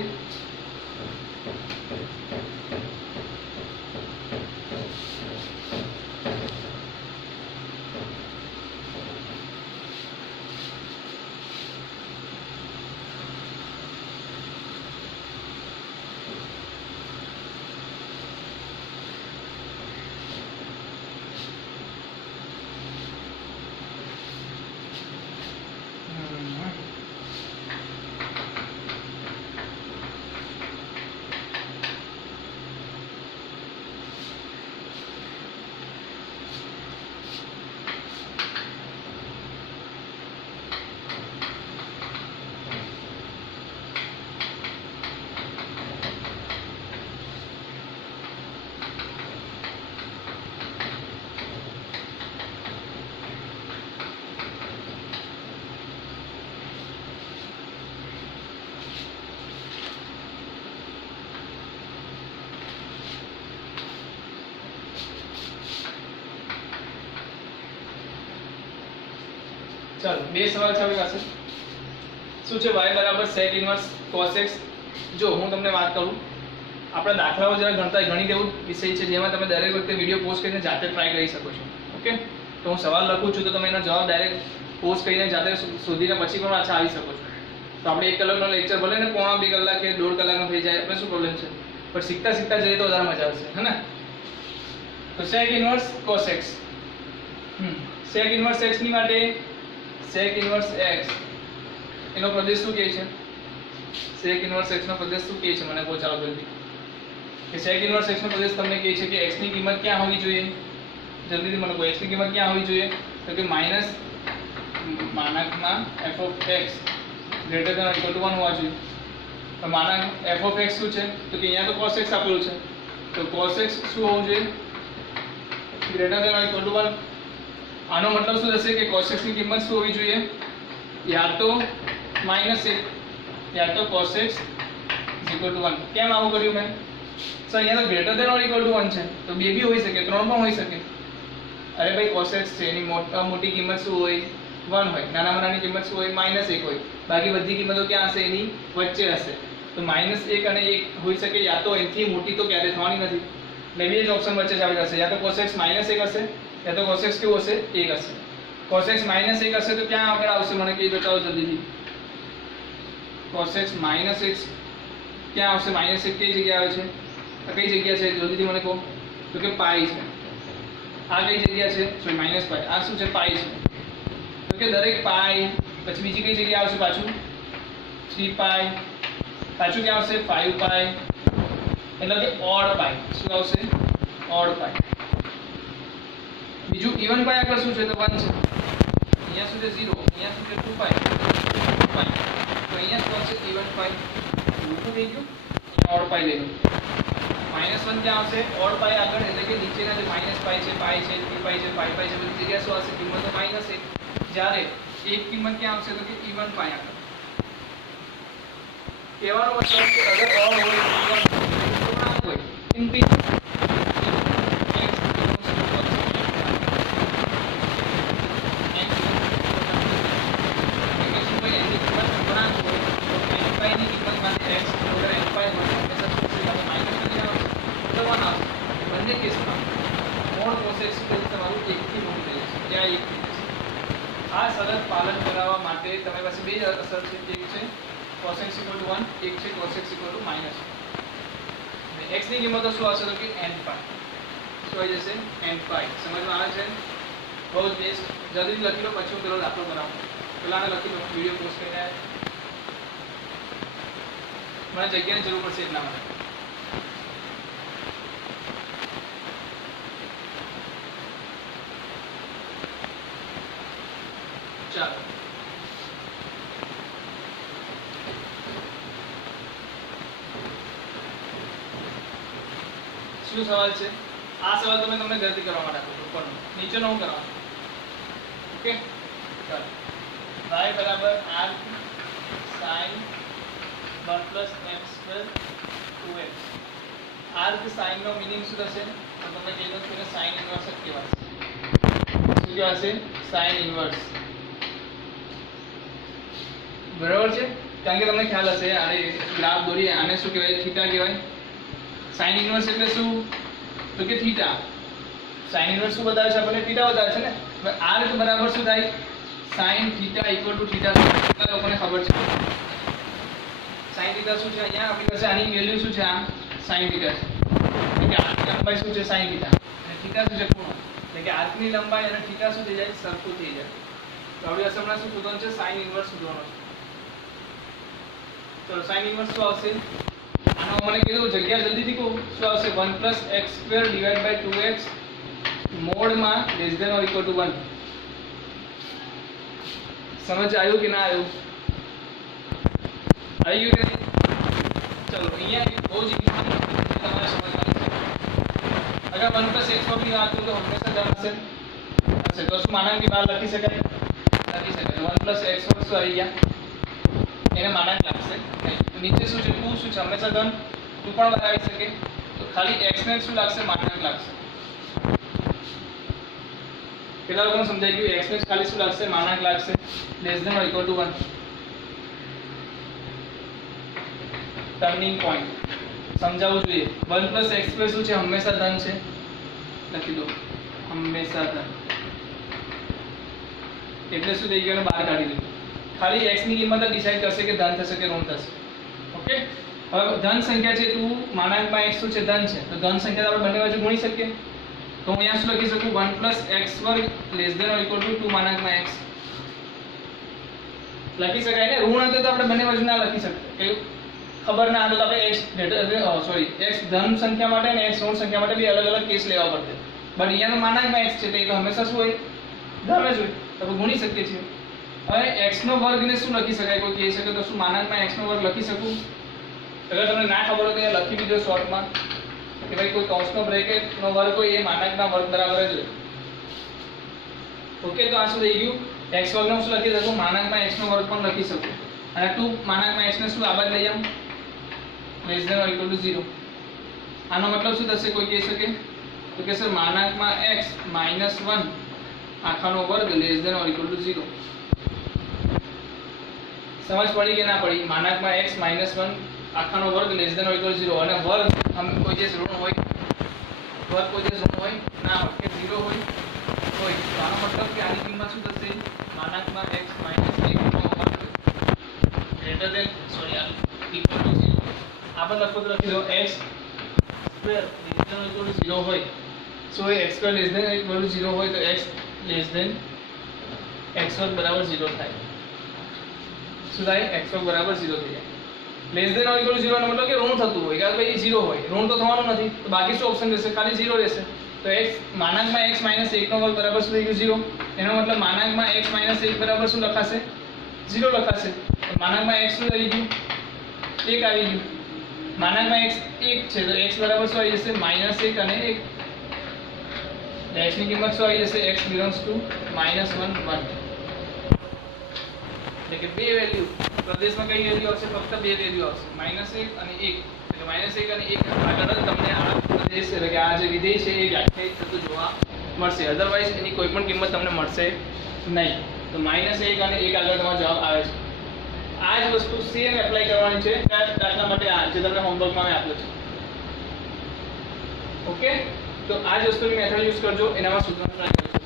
ચાલો બે સવાલ છે આપણી પાસે. શું છે? y બરાબર sec ઇન્વર્સ cos x. જો હું તમને વાત કરું, આપણા દાખલાઓ જરા ગણતા ગણિત એવું વિષય છે જેમાં તમે દરેક વખતે વિડીયો પોસ્ટ કરીને જાતે ટ્રાય કરી શકો છો. ઓકે, તો હું સવાલ લખું છું તો તમે એનો જવાબ ડાયરેક્ટ પોસ્ટ કરીને જાતે શોધીને પછી પણ પાછા આવી શકો છો. તો આપણે 1 કલાકનો લેક્ચર ભલે ને પોણા 2 કલાક કે 1.5 કલાકનો થઈ જાય આપણે શું પ્રોબ્લેમ છે, પણ શીખતા શીખતા જઈએ તો વધારે મજા આવશે, હે ને? તો sec inverse cos x, sec inverse x ની માટે sec ઇન્વર્સ x એનો પ્રદેશ શું કહે છે? sec ઇન્વર્સ x નો પ્રદેશ શું કહે છે મને કહો ચાલો જલ્દી. કે sec ઇન્વર્સ x નો પ્રદેશ તમને કહે છે કે x ની કિંમત ક્યાં હોવી જોઈએ? જલ્દીથી મને કહો x ની કિંમત ક્યાં હોવી જોઈએ? તો કે માઈનસ માનાંકમાં f of x greater than or equal to 1 હોવા જોઈએ. તો માનાંક f of x શું છે? તો કે અહીંયા તો cos x આપેલું છે, તો cos x શું હોવું જોઈએ? Greater than or equal to 1. આનો મતલબ શું થશે કે cos x ની કિંમત શું હોવી જોઈએ? યા તો -1 યા તો cos x = 1. કેમ આવું કર્યું મેં? સર અહીંયા તો greater than or equal to 1 છે, તો બે બી હોઈ શકે, 3 પણ હોઈ શકે. અરે ભાઈ cos x છે એની મોટી કિંમત શું હોય? 1 હોય. નાનામાં નાની કિંમત શું હોય? -1 હોય. બાકી બધી કિંમતો ક્યાં હશે? એની વચ્ચે હશે. તો -1 અને 1 હોઈ શકે, યા તો એનાથી મોટી તો ક્યારે થવાની નથી. એટલે બે જ ઓપ્શન વચ્ચે જ આવી જશે, યા તો cos x -1 હશે યા તો cos x કેવું હશે? 1 હશે. cos x -1 હશે તો ક્યાં આગળ આવશે મને કહી દો ચાલો જલ્દીથી. cos x -1 ક્યાં આવશે? -1 કઈ જગ્યાએ આવે છે? આ કઈ જગ્યા છે જલ્દીથી મને કહો. તો કે પાઈ છે. આ કઈ જગ્યા છે? સોરી માઈનસ પાઈ. આ શું છે? પાઈ છે. તો કે દરેક પાઈ પછી બીજી કઈ જગ્યાએ આવશે પાછું? 3 પાઈ. પાછું ક્યાં આવશે? 5 પાઈ. એટલે કે ઓડ પાઈ. શું આવશે? ઓડ પાઈ. બીજું ઇવન પાઈ આગળ શું છે? તો 1 છે. અહીંયા શું છે? 0. અહીંયા શું છે? 2 પાઈ. 2 પાઈ. તો અહીંયા શું આવશે? ઇવન પાઈ. શું થઈ ગયું? ઓડ પાઈ લઈ લો. -1 ક્યાં આવશે? ઓડ પાઈ આગળ, એટલે કે નીચેના જે -પાઈ છે, પાઈ છે, 3 પાઈ છે, 5 પાઈ છે, બધી જગ્યાએ શું આવશે? કિંમત તો -1. જ્યારે એક કિંમત ક્યાં આવશે? તો કે ઇવન પાઈ આગળ. કહેવાનો મતલબ કે અગર ઓડ હોય ઇવન હોય ઇન્ટીજર બંને કેસમાં મોડ પ્રોસેસ તમારું 1 થી મોટું થઈ જશે. ત્યાં 1 થઈ જશે. આ શરત પાલન કરાવવા માટે તમારી પાસે બે અસર છે. એક છે cos x = 1, એક છે cos x = -1. અને x ની કિંમત શું આવશે? તો કે n પાઈ. શું આવી જશે? n પાઈ. સમજમાં આવે છે? બહુ જ બેસ્ટ. જલ્દી લખી લો, પછી હું પેલો દાખલો કરાવું. પેલાને લખી લો, વિડીયો પોસ્ટ કરીને મને જગ્યાની જરૂર પડશે એટલા માટે. ચાલો શું સવાલ છે? આ સવાલ તમે તમને ગણતરી કરવા માટે આપો, ઉપરનો. નીચેનો હું કરવાનો. ઓકે ચાલો. y = r sin 1 + x² 2x. r sin નો મીનિંગ શું થશે? તો તમને કહી દઉં છું કે sin ઇન્વર્સ જ કહેવાશે. શું કહેવાશે? sin inverse. બરાબર છે? કારણ કે તમને ખ્યાલ હશે આ ગ્રાફ દોરીએ, આને શું કહેવાય? થીટા કહેવાય. sin ઇન્વર્સ એટલે શું? તો કે થીટા. sin ઇન્વર્સ શું બતાવે છે? આપણને થીટા બતાવે છે ને. હવે r બરાબર શું થાય? sin θ = θ. કેટલા લોકોને ખબર છે? sin θ શું છે? અહીંયા આપણી પાસે આની વેલ્યુ શું છે? આ sin θ છે. એટલે કે આર્કની લંબાઈ શું છે? sin θ. અને θ શું છે? ખૂણો. એટલે કે આર્કની લંબાઈ અને θ શું થઈ જાય? સરખું થઈ જાય. તો હવે અસમણા શું શોધવાનું છે? sin ઇન્વર્સ શોધવાનો છે. ચલો sin ઇન્વર્સ શું આવશે? આનો મને કીધું જગ્યા જલ્દીથી કહો. શું આવશે? 1 + x² / 2x મોડમાં < <1. સમજ આવ્યું કે ના આવ્યું? આવી ગયું કે નહીં? ચલો અહીંયા બહુ જ તમારે સમજવાનું છે. અગર 1 + x² ની વાત કરું તો હંમેશા ધન હશે. તો શું માનાંકની બહાર લખી શકાય? લખી શકાય. 1 + x² શું આવી ગયા? એને માનાંક લાગશે. નીચે શું છે? 2 શું છે? હંમેશા ધન. 2 પણ બનાવી શકે. તો ખાલી x ને શું લાગશે? માનાંક લાગશે. કેટલા લોકોને સમજાઈ ગયું? x ને ખાલી શું લાગશે? માનાંક લાગશે. < > 1. ટર્નિંગ પોઈન્ટ સમજાવવું જોઈએ. 1 + x² શું છે? હંમેશા ધન છે. લખી દો હંમેશા ધન. એટલે શું થઈ ગયું? એને બહાર કાઢી દીધું. ખાલી x ની કિંમત જ ડિસાઈડ કરશે કે ધન થશે કે ઋણ થશે. ઓકે, હવે ધન સંખ્યા છે 2 માનાંકમાં x શું છે ધન છે, તો ધન સંખ્યા આપણે બંને બાજુ ગુણી શકીએ. તો હું અહીંયા શું લખી શકું 1 + x² <= 2 માનાંકમાં x લખી શકાય ને. ઋણ હતો તો આપણે બંને બાજુ ના લખી શકીએ, કે ખબર ના હતો તો આપણે x ધન સંખ્યા માટે અને x ઋણ સંખ્યા માટે બે અલગ અલગ કેસ લેવા પડતે. બટ અહીંયા તો માનાંકમાં x છે તો એ તો હંમેશા શું હોય ધન જ હોય, તો આપણે ગુણી શકીએ છીએ. હવે x નો વર્ગ ને શું લખી શકાય, કોઈ કહી શકે તો શું માનાંકમાં x નો વર્ગ લખી શકું? અગર તમને ના ખબર હોય તો અહીંયા લખી દીધો શોર્ટમાં કે ભાઈ કોઈ કૌંસનો બ્રેકેટ નો વર્ગ હોય એ માનાંકના વર્ગ બરાબર જ હોય. ઓકે, તો આ શું થઈ ગયું, x વર્ગ નો શું લખી શકું, માનાંકમાં x નો વર્ગ પણ લખી શકું. અને 2 માનાંકમાં x ને શું આ બાજુ લઈ આવું <= 0. આનો મતલબ શું થશે, કોઈ કહી શકે તો કે સર માનાંકમાં x - 1 આખાનો વર્ગ <= 0. સમજ પડી કે ના પડી? માનાંકમાં x - 1 આખાનો વર્ગ <= 0 અને વર્ગ કોઈ જે ઋણ હોય, વર્ગ કોઈ જે ઋણ હોય ના હોય કે 0 હોય તો આનો મતલબ કે આની કિંમત શું થશે, માનાંકમાં x - 1 નો વર્ગ આપણે લખો તો લખી દો x² <= 0 હોય, સો x² <= 0 હોય તો x x² = 0 થાય. શું થાય? x² = 0 થઈ જાય. <= 0 નો મતલબ કે ઋણ થતું હોય કે ભાઈ 0 હોય, ઋણ તો થવાનું નથી તો બાકી શું ઓપ્શન રહેશે, ખાલી 0 રહેશે. તો x માનાંકમાં x - 1 નો વર્ગ બરાબર શું થઈ ગયું 0. એનો મતલબ માનાંકમાં x - 1 બરાબર શું લખાશે 0 લખાશે. તો માનાંકમાં x શું આવી ગયું 1 આવી ગયું. માનાંકમાં x 1 છે તો x બરાબર શું આવી જશે -1 અને 1. x ની કિંમત શું આવી જશે, x belongs to -1 1. એટલે કે બે વેલ્યુ પ્રદેશમાં કઈ વેલ્યુ આવશે, ફક્ત બે વેલ્યુ આવશે -1 અને 1. એટલે -1 અને 1 આગળ જ તમને આ પ્રદેશ એટલે કે આ જે વિધેય છે એ વ્યાખ્યાયિત થતું જોવા મળશે. અધરવાઇઝ એની કોઈ પણ કિંમત તમને મળશે નહીં. તો -1 અને 1 આગળ તમારો જવાબ આવે છે. આ જ વસ્તુ સેમ એપ્લાય કરવાની છે દાખલા માટે આ જે તમને હોમવર્કમાં મેં આપ્યો છે. ઓકે, તો આ જ વસ્તુની મેથડ યુઝ કરજો, એનામાં સુધારણા ટ્રાય કરજો.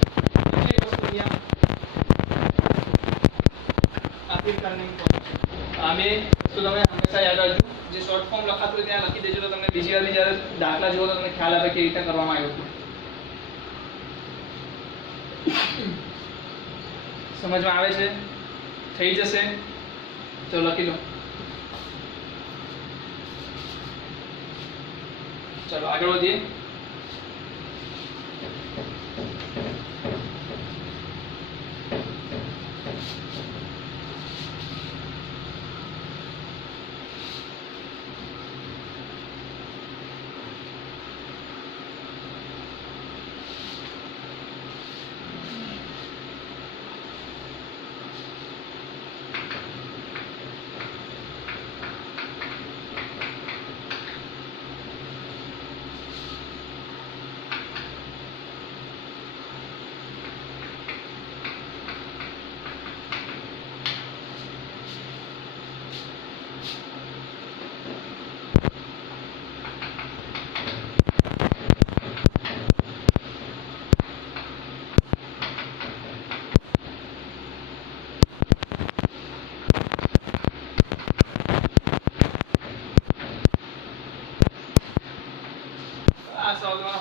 એક વસ્તુ અહીંયા આપી કરવાની આમે તો તમે હંમેશા યાદ રાખજો, જે શોર્ટ ફોર્મ લખાતું હોય ત્યાં લખી દેજો તો તમને બીજી વાર જ્યારે દાખલા જુઓ તો તમને ખ્યાલ આવે કે રીતે કરવામાં આવ્યું હતું. સમજમાં આવે છે? થઈ જશે? તો લખી લો. ચલો આગળ વધીએ.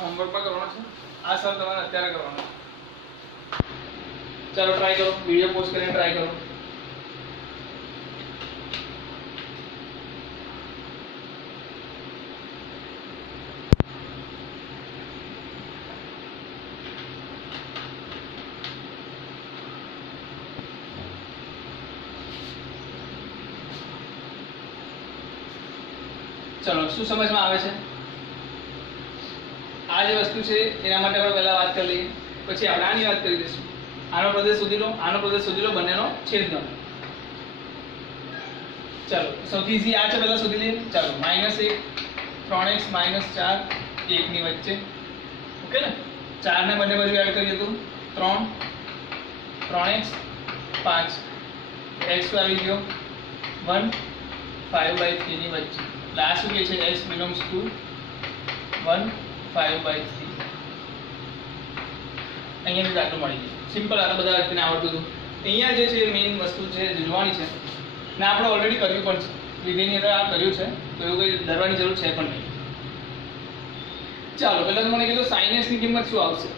હોમવર્કમાં કરવાનો છે, આ સવાલ તમારે અત્યારે કરવાનો છે. ચાલો ટ્રાય કરો, વિડિયો પોઝ કરીને ટ્રાય કરો. ચલો શું સમજમાં આવે છે? આ જે વસ્તુ છે એના માટે આપણે પહેલા વાત કરી લઈએ, પછી આપણે આની વાત કરી દઈશું. આનો પ્રદેશ શોધી લો, આનો પ્રદેશ શોધી લો, બંનેનો છેદ ગણો. ચાલો સૌથી ઈઝી આ છે, પહેલા શોધી લઈએ. ચાલો -1 3x - 4 1 ની વચ્ચે. ઓકે ને, 4 ને બંને બાજુ એડ કરીએ તો 3 3x 5 x આવી ગયો 1 5/3 ની વચ્ચે. એટલે આ શું કહે છે, x belongs to 1 5/3. અહીંયા દાખલો મળી ગયો. સિમ્પલ, આ તો બધા વ્યક્તિને આવડતું હતું. અહીંયા જે છે મેઇન વસ્તુ છે જે જોવાની છે ને આપણે ઓલરેડી કર્યું પણ છે વિધેયની અંદર આ કર્યું છે તો એવું કંઈ ડરવાની જરૂર છે પણ નહીં. ચાલો પહેલા તો મને કીધું sin x ની કિંમત શું આવશે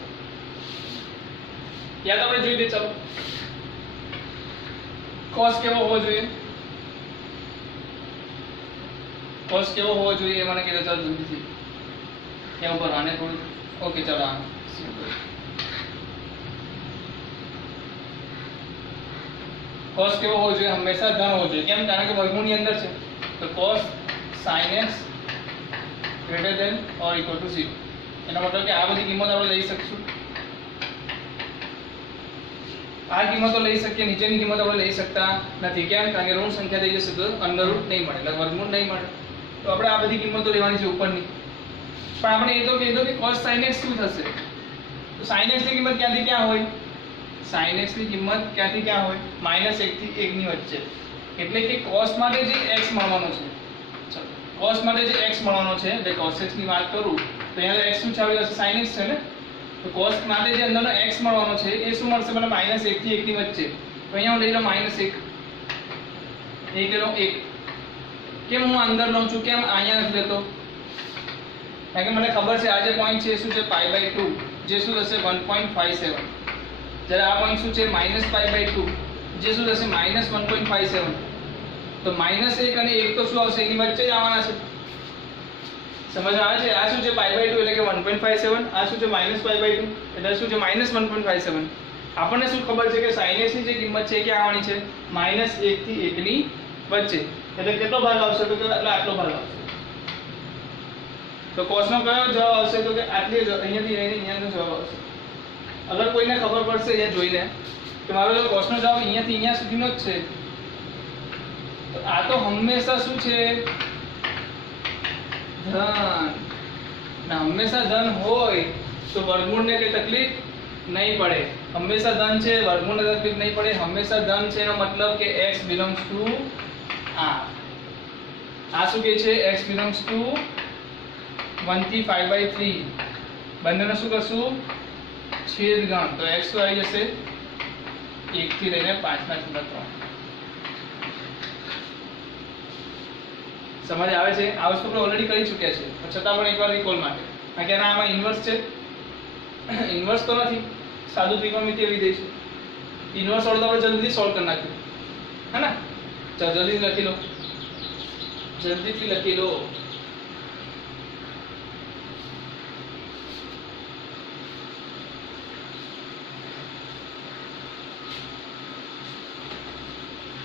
યાદ આપણે જોઈ દે. ચાલો cos કેવો હોવો જોઈએ, cos કેવો હોવો જોઈએ એ મને કીધું. ચાલો જલ્દીથી ક્યાં ઉપર આને થોડું ઓકે. ચાલો આ cos કેવો હોવો જોઈએ, હંમેશા ધન હોવો જોઈએ. કેમ? કારણ કે વર્ગમૂળની અંદર છે તો cos sin x greater than or equal to 0. એનો મતલબ કે આ બધી કિંમત આપણે લઈ શકશું. આ કિંમતો લઈ શકીએ, નીચેની કિંમત આપણે લઈ શકતા નથી. કેમ? કારણ કે ઋણ સંખ્યા થઈ જશે તો અંદર રૂટ નહીં મળે, એટલે વર્ગમૂળ નહીં મળે. તો આપણે આ બધી કિંમતો લેવાની છે ઉપરની. પણ આપણે એ તો કીધું કે cos sin x શું થશે, તો sin x ની કિંમત ક્યાંથી ક્યાં હોય, sin x ની કિંમત ક્યાંથી ક્યાં હોય, -1 થી 1 ની વચ્ચે. એટલે કે cos માટે જે x મળવાનો છે, ચલો cos માટે જે x મળવાનો છે એટલે cos x ની વાત કરું તો અહીંયા x શું ચાલી જશે, sin x છે ને. તો cos માટે જે અંદરનો x મળવાનો છે એ શું મળશે મને, -1 થી 1 ની વચ્ચે. તો અહીંયા હું લઈ લઉં -1 લઈ લઉં 1. કેમ હું અંદર લઉં છું, કેમ અહીંયા નથી લેતો? કારણ કે મને ખબર છે આ જે પોઈન્ટ છે એ શું છે π/2 જે શું થશે 1.57. જ્યારે આ પોઈન્ટ શું છે -π/2 જે શું થશે -1.57. તો -1 અને 1 તો શું આવશે એની વચ્ચે જ આવવાના છે. સમજ આવે છે? આ શું છે π/2 એટલે કે 1.57, આ શું છે -π/2 એટલે શું છે -1.57. આપણને શું ખબર છે કે sin x ની જે કિંમત છે એ ક્યાં આવવાની છે, -1 થી 1 ની વચ્ચે. એટલે કેટલો ભાગ આવશે તો કે એટલે આટલો ભાગ આવશે. તો cos નો કયો જવાબ આવશે તો કે આટલી અહીંયાથી લઈને અહીંયાનો જવાબ આવશે. અગર કોઈને ખબર પડશે અહીંયા જોઈને કે મારો જો cos નો જવાબ અહીંયાથી અહીંયા સુધીનો જ છે તો આ તો હંમેશા શું છે ધન. ના હંમેશા ધન હોય તો વર્ગમૂળને કઈ તકલીફ નહીં પડે. હંમેશા ધન છે, વર્ગમૂળને તકલીફ નહીં પડે. હંમેશા ધન છે એનો મતલબ કે x belongs to આ શું કે છે x belongs to 1 થી 5/3 બંનેનો શું કરશું છેદગણ. તો x તો આવી જશે 1 થી લઈને 5/3. સમજ આવે છે? આ વસ્તુ આપણે ઓલરેડી કરી ચૂક્યા છે છતાં પણ એકવાર રિકોલ માટે. કારણ કે આમાં ઇન્વર્સ છે, ઇન્વર્સ તો નથી, સાદું ત્રિકોણમિતિય વિધેય છે. ઇન્વર્સ વાળું તો આપણે જલ્દીથી સોલ્વ કરી નાખ્યું હે ને. ચાલો જલ્દી લખી લો, જલ્દીથી લખી લો.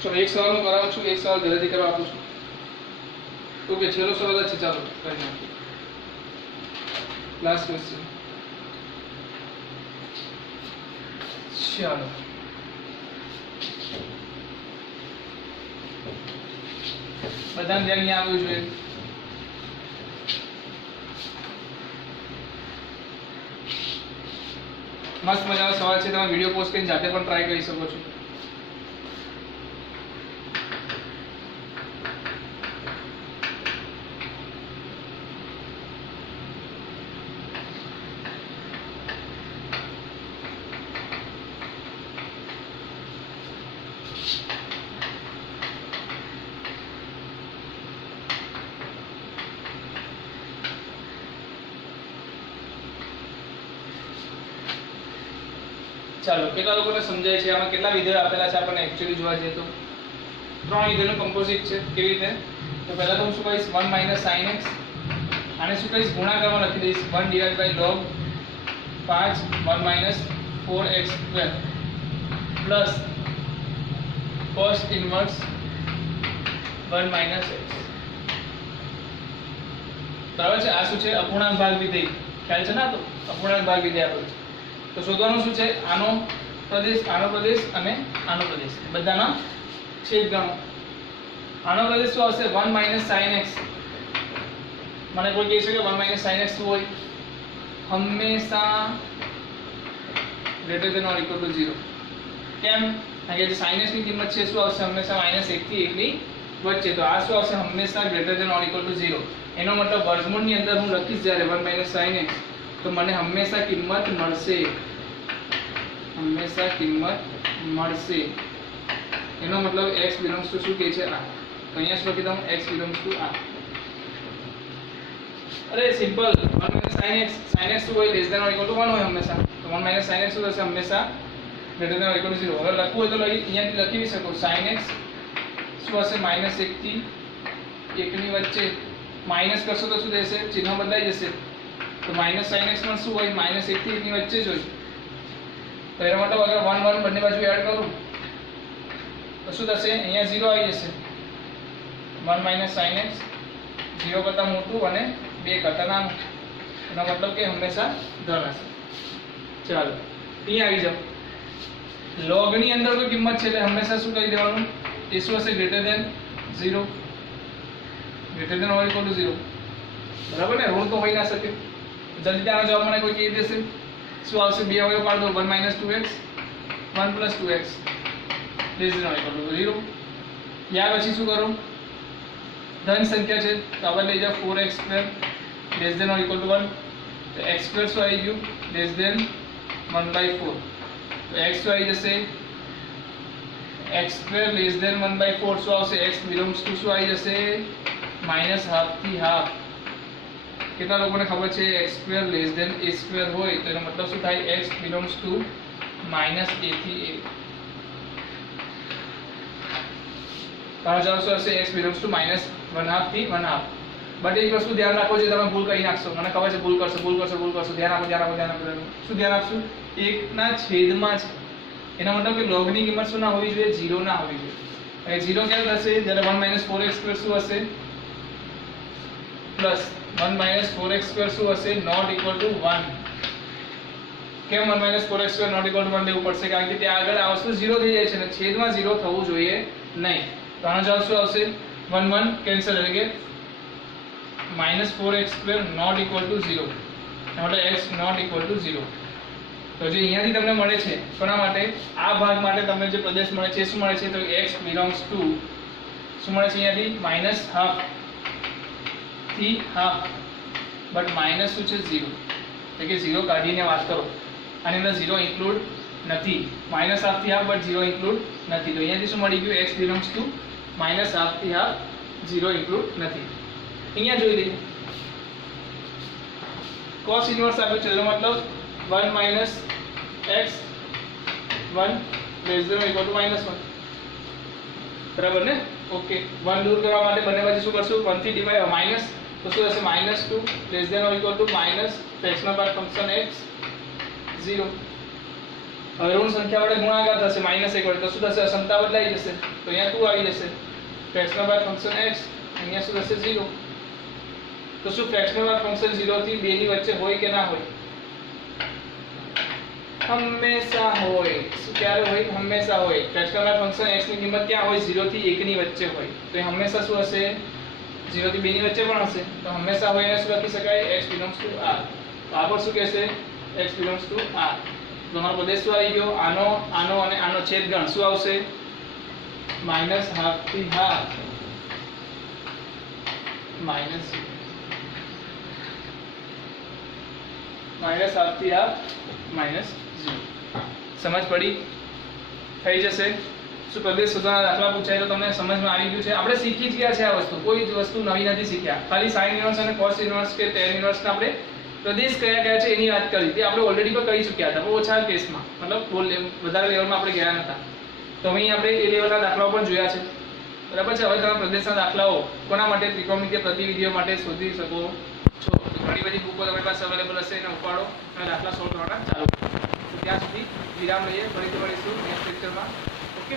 ચલો એક સવાલ હું કરાવું છું, એક સવાલ ઘરેથી કરવા આપું છું. ઓકે છેલ્લો સવાલ જ છે, ચાલો કરી નાખીએ. Last question. ચાલો બધાને ધ્યાન અહીંયા આવવું જોઈએ. મસ્ત મજાનો સવાલ છે, તમે વિડીયો પોસ્ટ કરીને જાતે પણ ટ્રાય કરી શકો છો. ચાલો કેટલા લોકોને સમજાય છે આમાં કેટલા વિધેયો આપેલા છે આપણને એક્ચ્યુઅલી જોવા જઈએ તો 3 વિધેયોનું કમ્પોઝિટ છે. કેવી રીતે? તો પહેલા તો હું શું કહીશ 1 - sin x, આને શું કહીશ ગુણાકારમાં લખી દઈશ 1/log 5 1 - 4x² plus cos inverse 1 - x. બરાબર છે? આ શું છે અપૂર્ણાંક ભાગ વિધેય. ખ્યાલ છે ને? તો અપૂર્ણાંક ભાગ વિધેય આપેલું છે. તો શોધવાનું શું છે આનો પ્રદેશ અને આનો પ્રદેશ બધાના છેદગણો. આનો પ્રદેશ શું આવશે 1 - sin x. મને કોઈ કહે છે કે 1 - sin x શું હોય, હંમેશા greater than or equal to 0. કેમ? કારણ કે જે sin x ની કિંમત છે શું આવશે હંમેશા -1 થી 1 ની વચ્ચે. તો આ શું આવશે હંમેશા greater than or equal to 0. એનો મતલબ વર્ગમૂળની અંદર હું લખીશ જ્યારે 1 - sin x તો મને હંમેશા કિંમત મળશે, હંમેશા કિંમત મળશે એનો મતલબ x બિલોંગ્સ ટુ શું કહે છે આ, તો અહીંયા શું લખી દઉં x બિલોંગ્સ ટુ આ. અરે સિમ્પલ 1 sin x શું હોય less than or equal to 1 હોય હંમેશા, તો 1 sin x શું થશે હંમેશા greater than or equal to 0. હવે લખવું હોય તો અહીંયાથી લખી શકો sin x શું હશે -1 થી 1 ની વચ્ચે, માઈનસ કરશો તો શું થશે ચિહ્ન બદલાઈ જશે, તો sin x માં શું હોય -1 થી 1 ની વચ્ચે જ હોય, તો એનો મતલબ અગર 1 1 બંને બાજુ એડ કરું તો શું થશે અહીંયા 0 આવી જશે. 1 sin x 0 કરતા મોટું અને 2 કરતા નાનું, એનો મતલબ કે હંમેશા ધન હશે. ચાલો અહીંયા આવી જાઓ, log ની અંદર કોઈ કિંમત છે એટલે હંમેશા શું કરી દેવાનું એ શું હશે greater than 0, greater than or equal to 0, બરાબર ને. ઋણ તો હોઈ ના શકે. જલ્દી આનો જવાબ મને કોઈ કહી દેશે શું આવશે, બે અવયવ પાડ દો 1 - 2x 1 + 2x less than or equal to 0. યાર પછી શું કરું, ધન સંખ્યા છે તો આપણે લઈ જાઓ 4x² less than or equal to 1, તો x² શું આવી ગયું લેસ ધેન 1/4, તો x શું આવી જશે x² લેસ ધેન 1/4 શું આવશે x બિલોંગ્સ ટુ શું આવી જશે -½ થી હાફ. કેટલા લોકોને ખબર છે x² લેસ ધેન a² હોય તો એનો મતલબ શું થાય x બિલોંગ્સ ટુ -a થી a. તારો જવાબ શું હશે x બિલોંગ્સ ટુ -½ થી 1/2. બટ એક વસ્તુ ધ્યાન રાખો છે, તમે ભૂલ કરી નાખશો, મને ખબર છે ભૂલ કરશો, ધ્યાન આપો. શું ધ્યાન આપશું, 1 ના છેદમાં છે, એના મતલબ કે log ની કિંમત શું ના હોવી જોઈએ 0 ના હોવી જોઈએ. હવે 0 ક્યારે થશે જ્યારે 1 - 4x² શું હશે પ્લસ 1 - 4x² શું હશે નોટ ઇક્વલ ટુ 1. કેમ 1 - 4x² નોટ ઇક્વલ ટુ 1 લેવું પડશે, કારણ કે ત્યાં આગળ આ વસ્તુ 0 થઈ જાય છે અને છેદમાં 0 થવું જોઈએ નહીં. તો આનો જવાબ શું આવશે 1 1 કેન્સલ, એટલે કે -4x² નોટ ઇક્વલ ટુ 0, એટલે x નોટ ઇક્વલ ટુ 0. તો જે અહીંયાથી તમને મળે છે કોના માટે, આ ભાગ માટે તમને જે પ્રદેશ મળે છે શું મળે છે તો x બિલોંગ્સ ટુ શું મળે છે અહીંયાથી -½ થી હાફ, બટ માઇનસ શું છે 0, એટલે કે 0 કાઢીને વાત કરો, આની અંદર 0 ઇન્ક્લુડ નથી, -½ થી હાફ બટ 0 ઇન્ક્લુડ નથી. તો અહીંયાથી શું મળી ગયું x બિલોંગ્સ ટુ -½ થી હાફ 0 ઇન્ક્લુડ નથી. અહીંયા જોઈ લઈએ cos ઇન્વર્સ આપ્યું છે, એનો મતલબ 1 - x 1 less than or equal to -1, બરાબર ને. ઓકે, 1 દૂર કરવા માટે બંને બાજુ શું કરશું 1 થી ડિવાઈડ માઈનસ, તો શું થશે -2 less than or equal to minus fractional part function x 0. હવે ઋણ સંખ્યા વડે ગુણાકાર થશે -1 વડે, તો શું થશે અસમતા બદલાઈ જશે, તો અહીંયા 2 આવી જશે. ફ્રેક્શનલ પાર્ટ ફંક્શન x અહીંયા શું થશે 0. તો શું ફ્રેક્શનલ પાર્ટ ફંક્શન 0 થી 2 ની વચ્ચે હોય કે ના હોય, હંમેશા હોય. શું ક્યારે હોય, હંમેશા હોય. ફ્રેક્શનલ પાર્ટ ફંક્શન x ની કિંમત ક્યાં હોય 0 થી 1 ની વચ્ચે હોય, તો એ હંમેશા શું હશે 0 થી 2 ની વચ્ચે પણ હશે, તો હંમેશા હોય એને શું લખી શકાય x બિલોંગ્સ ટુ r. તો આ પર શું કહેશે x બિલોંગ્સ ટુ r. તો અમારો પ્રદેશ શું આવી ગયો, આનો આનો અને આનો છેદગણ શું આવશે -½ થી હાફ -½ થી હાફ -0. સમજ પડી, થઈ જશે. શું પ્રદેશ શોધવાના દાખલા પૂછાય તો તમને સમજમાં આવી ગયું છે. આપણે શીખી જ ગયા છે આ વસ્તુ, કોઈ જ વસ્તુ નવી નથી શીખ્યા. ખાલી sin ઇન્વર્સ અને cos ઇન્વર્સ કે tan ઇન્વર્સ ને આપણે પ્રદેશ કયા કયા છે એની વાત કરી, તે આપણે ઓલરેડી પણ કહી ચૂક્યા હતા, ઓછા કેસમાં, મતલબ વધારે લેવલમાં આપણે ગયા નતા. તો અહીં આપણે એ લેવલના દાખલાઓ પણ જોયા છે, બરાબર છે. હવે તમે પ્રદેશના દાખલાઓ કોના માટે ત્રિકોણમિતિય પ્રતિવિધિઓ માટે શોધી શકો છો. ઘણી બધી બુકો તમારી પાસે અવેલેબલ હશે, એને ઉપાડો અને દાખલા સોલ્વ કરવાના ચાલુ કરો. ત્યાં સુધી વિરામ લઈએ, ફરીથી મળીશું નેક્સ્ટ લેક્ચરમાં. ઓકે.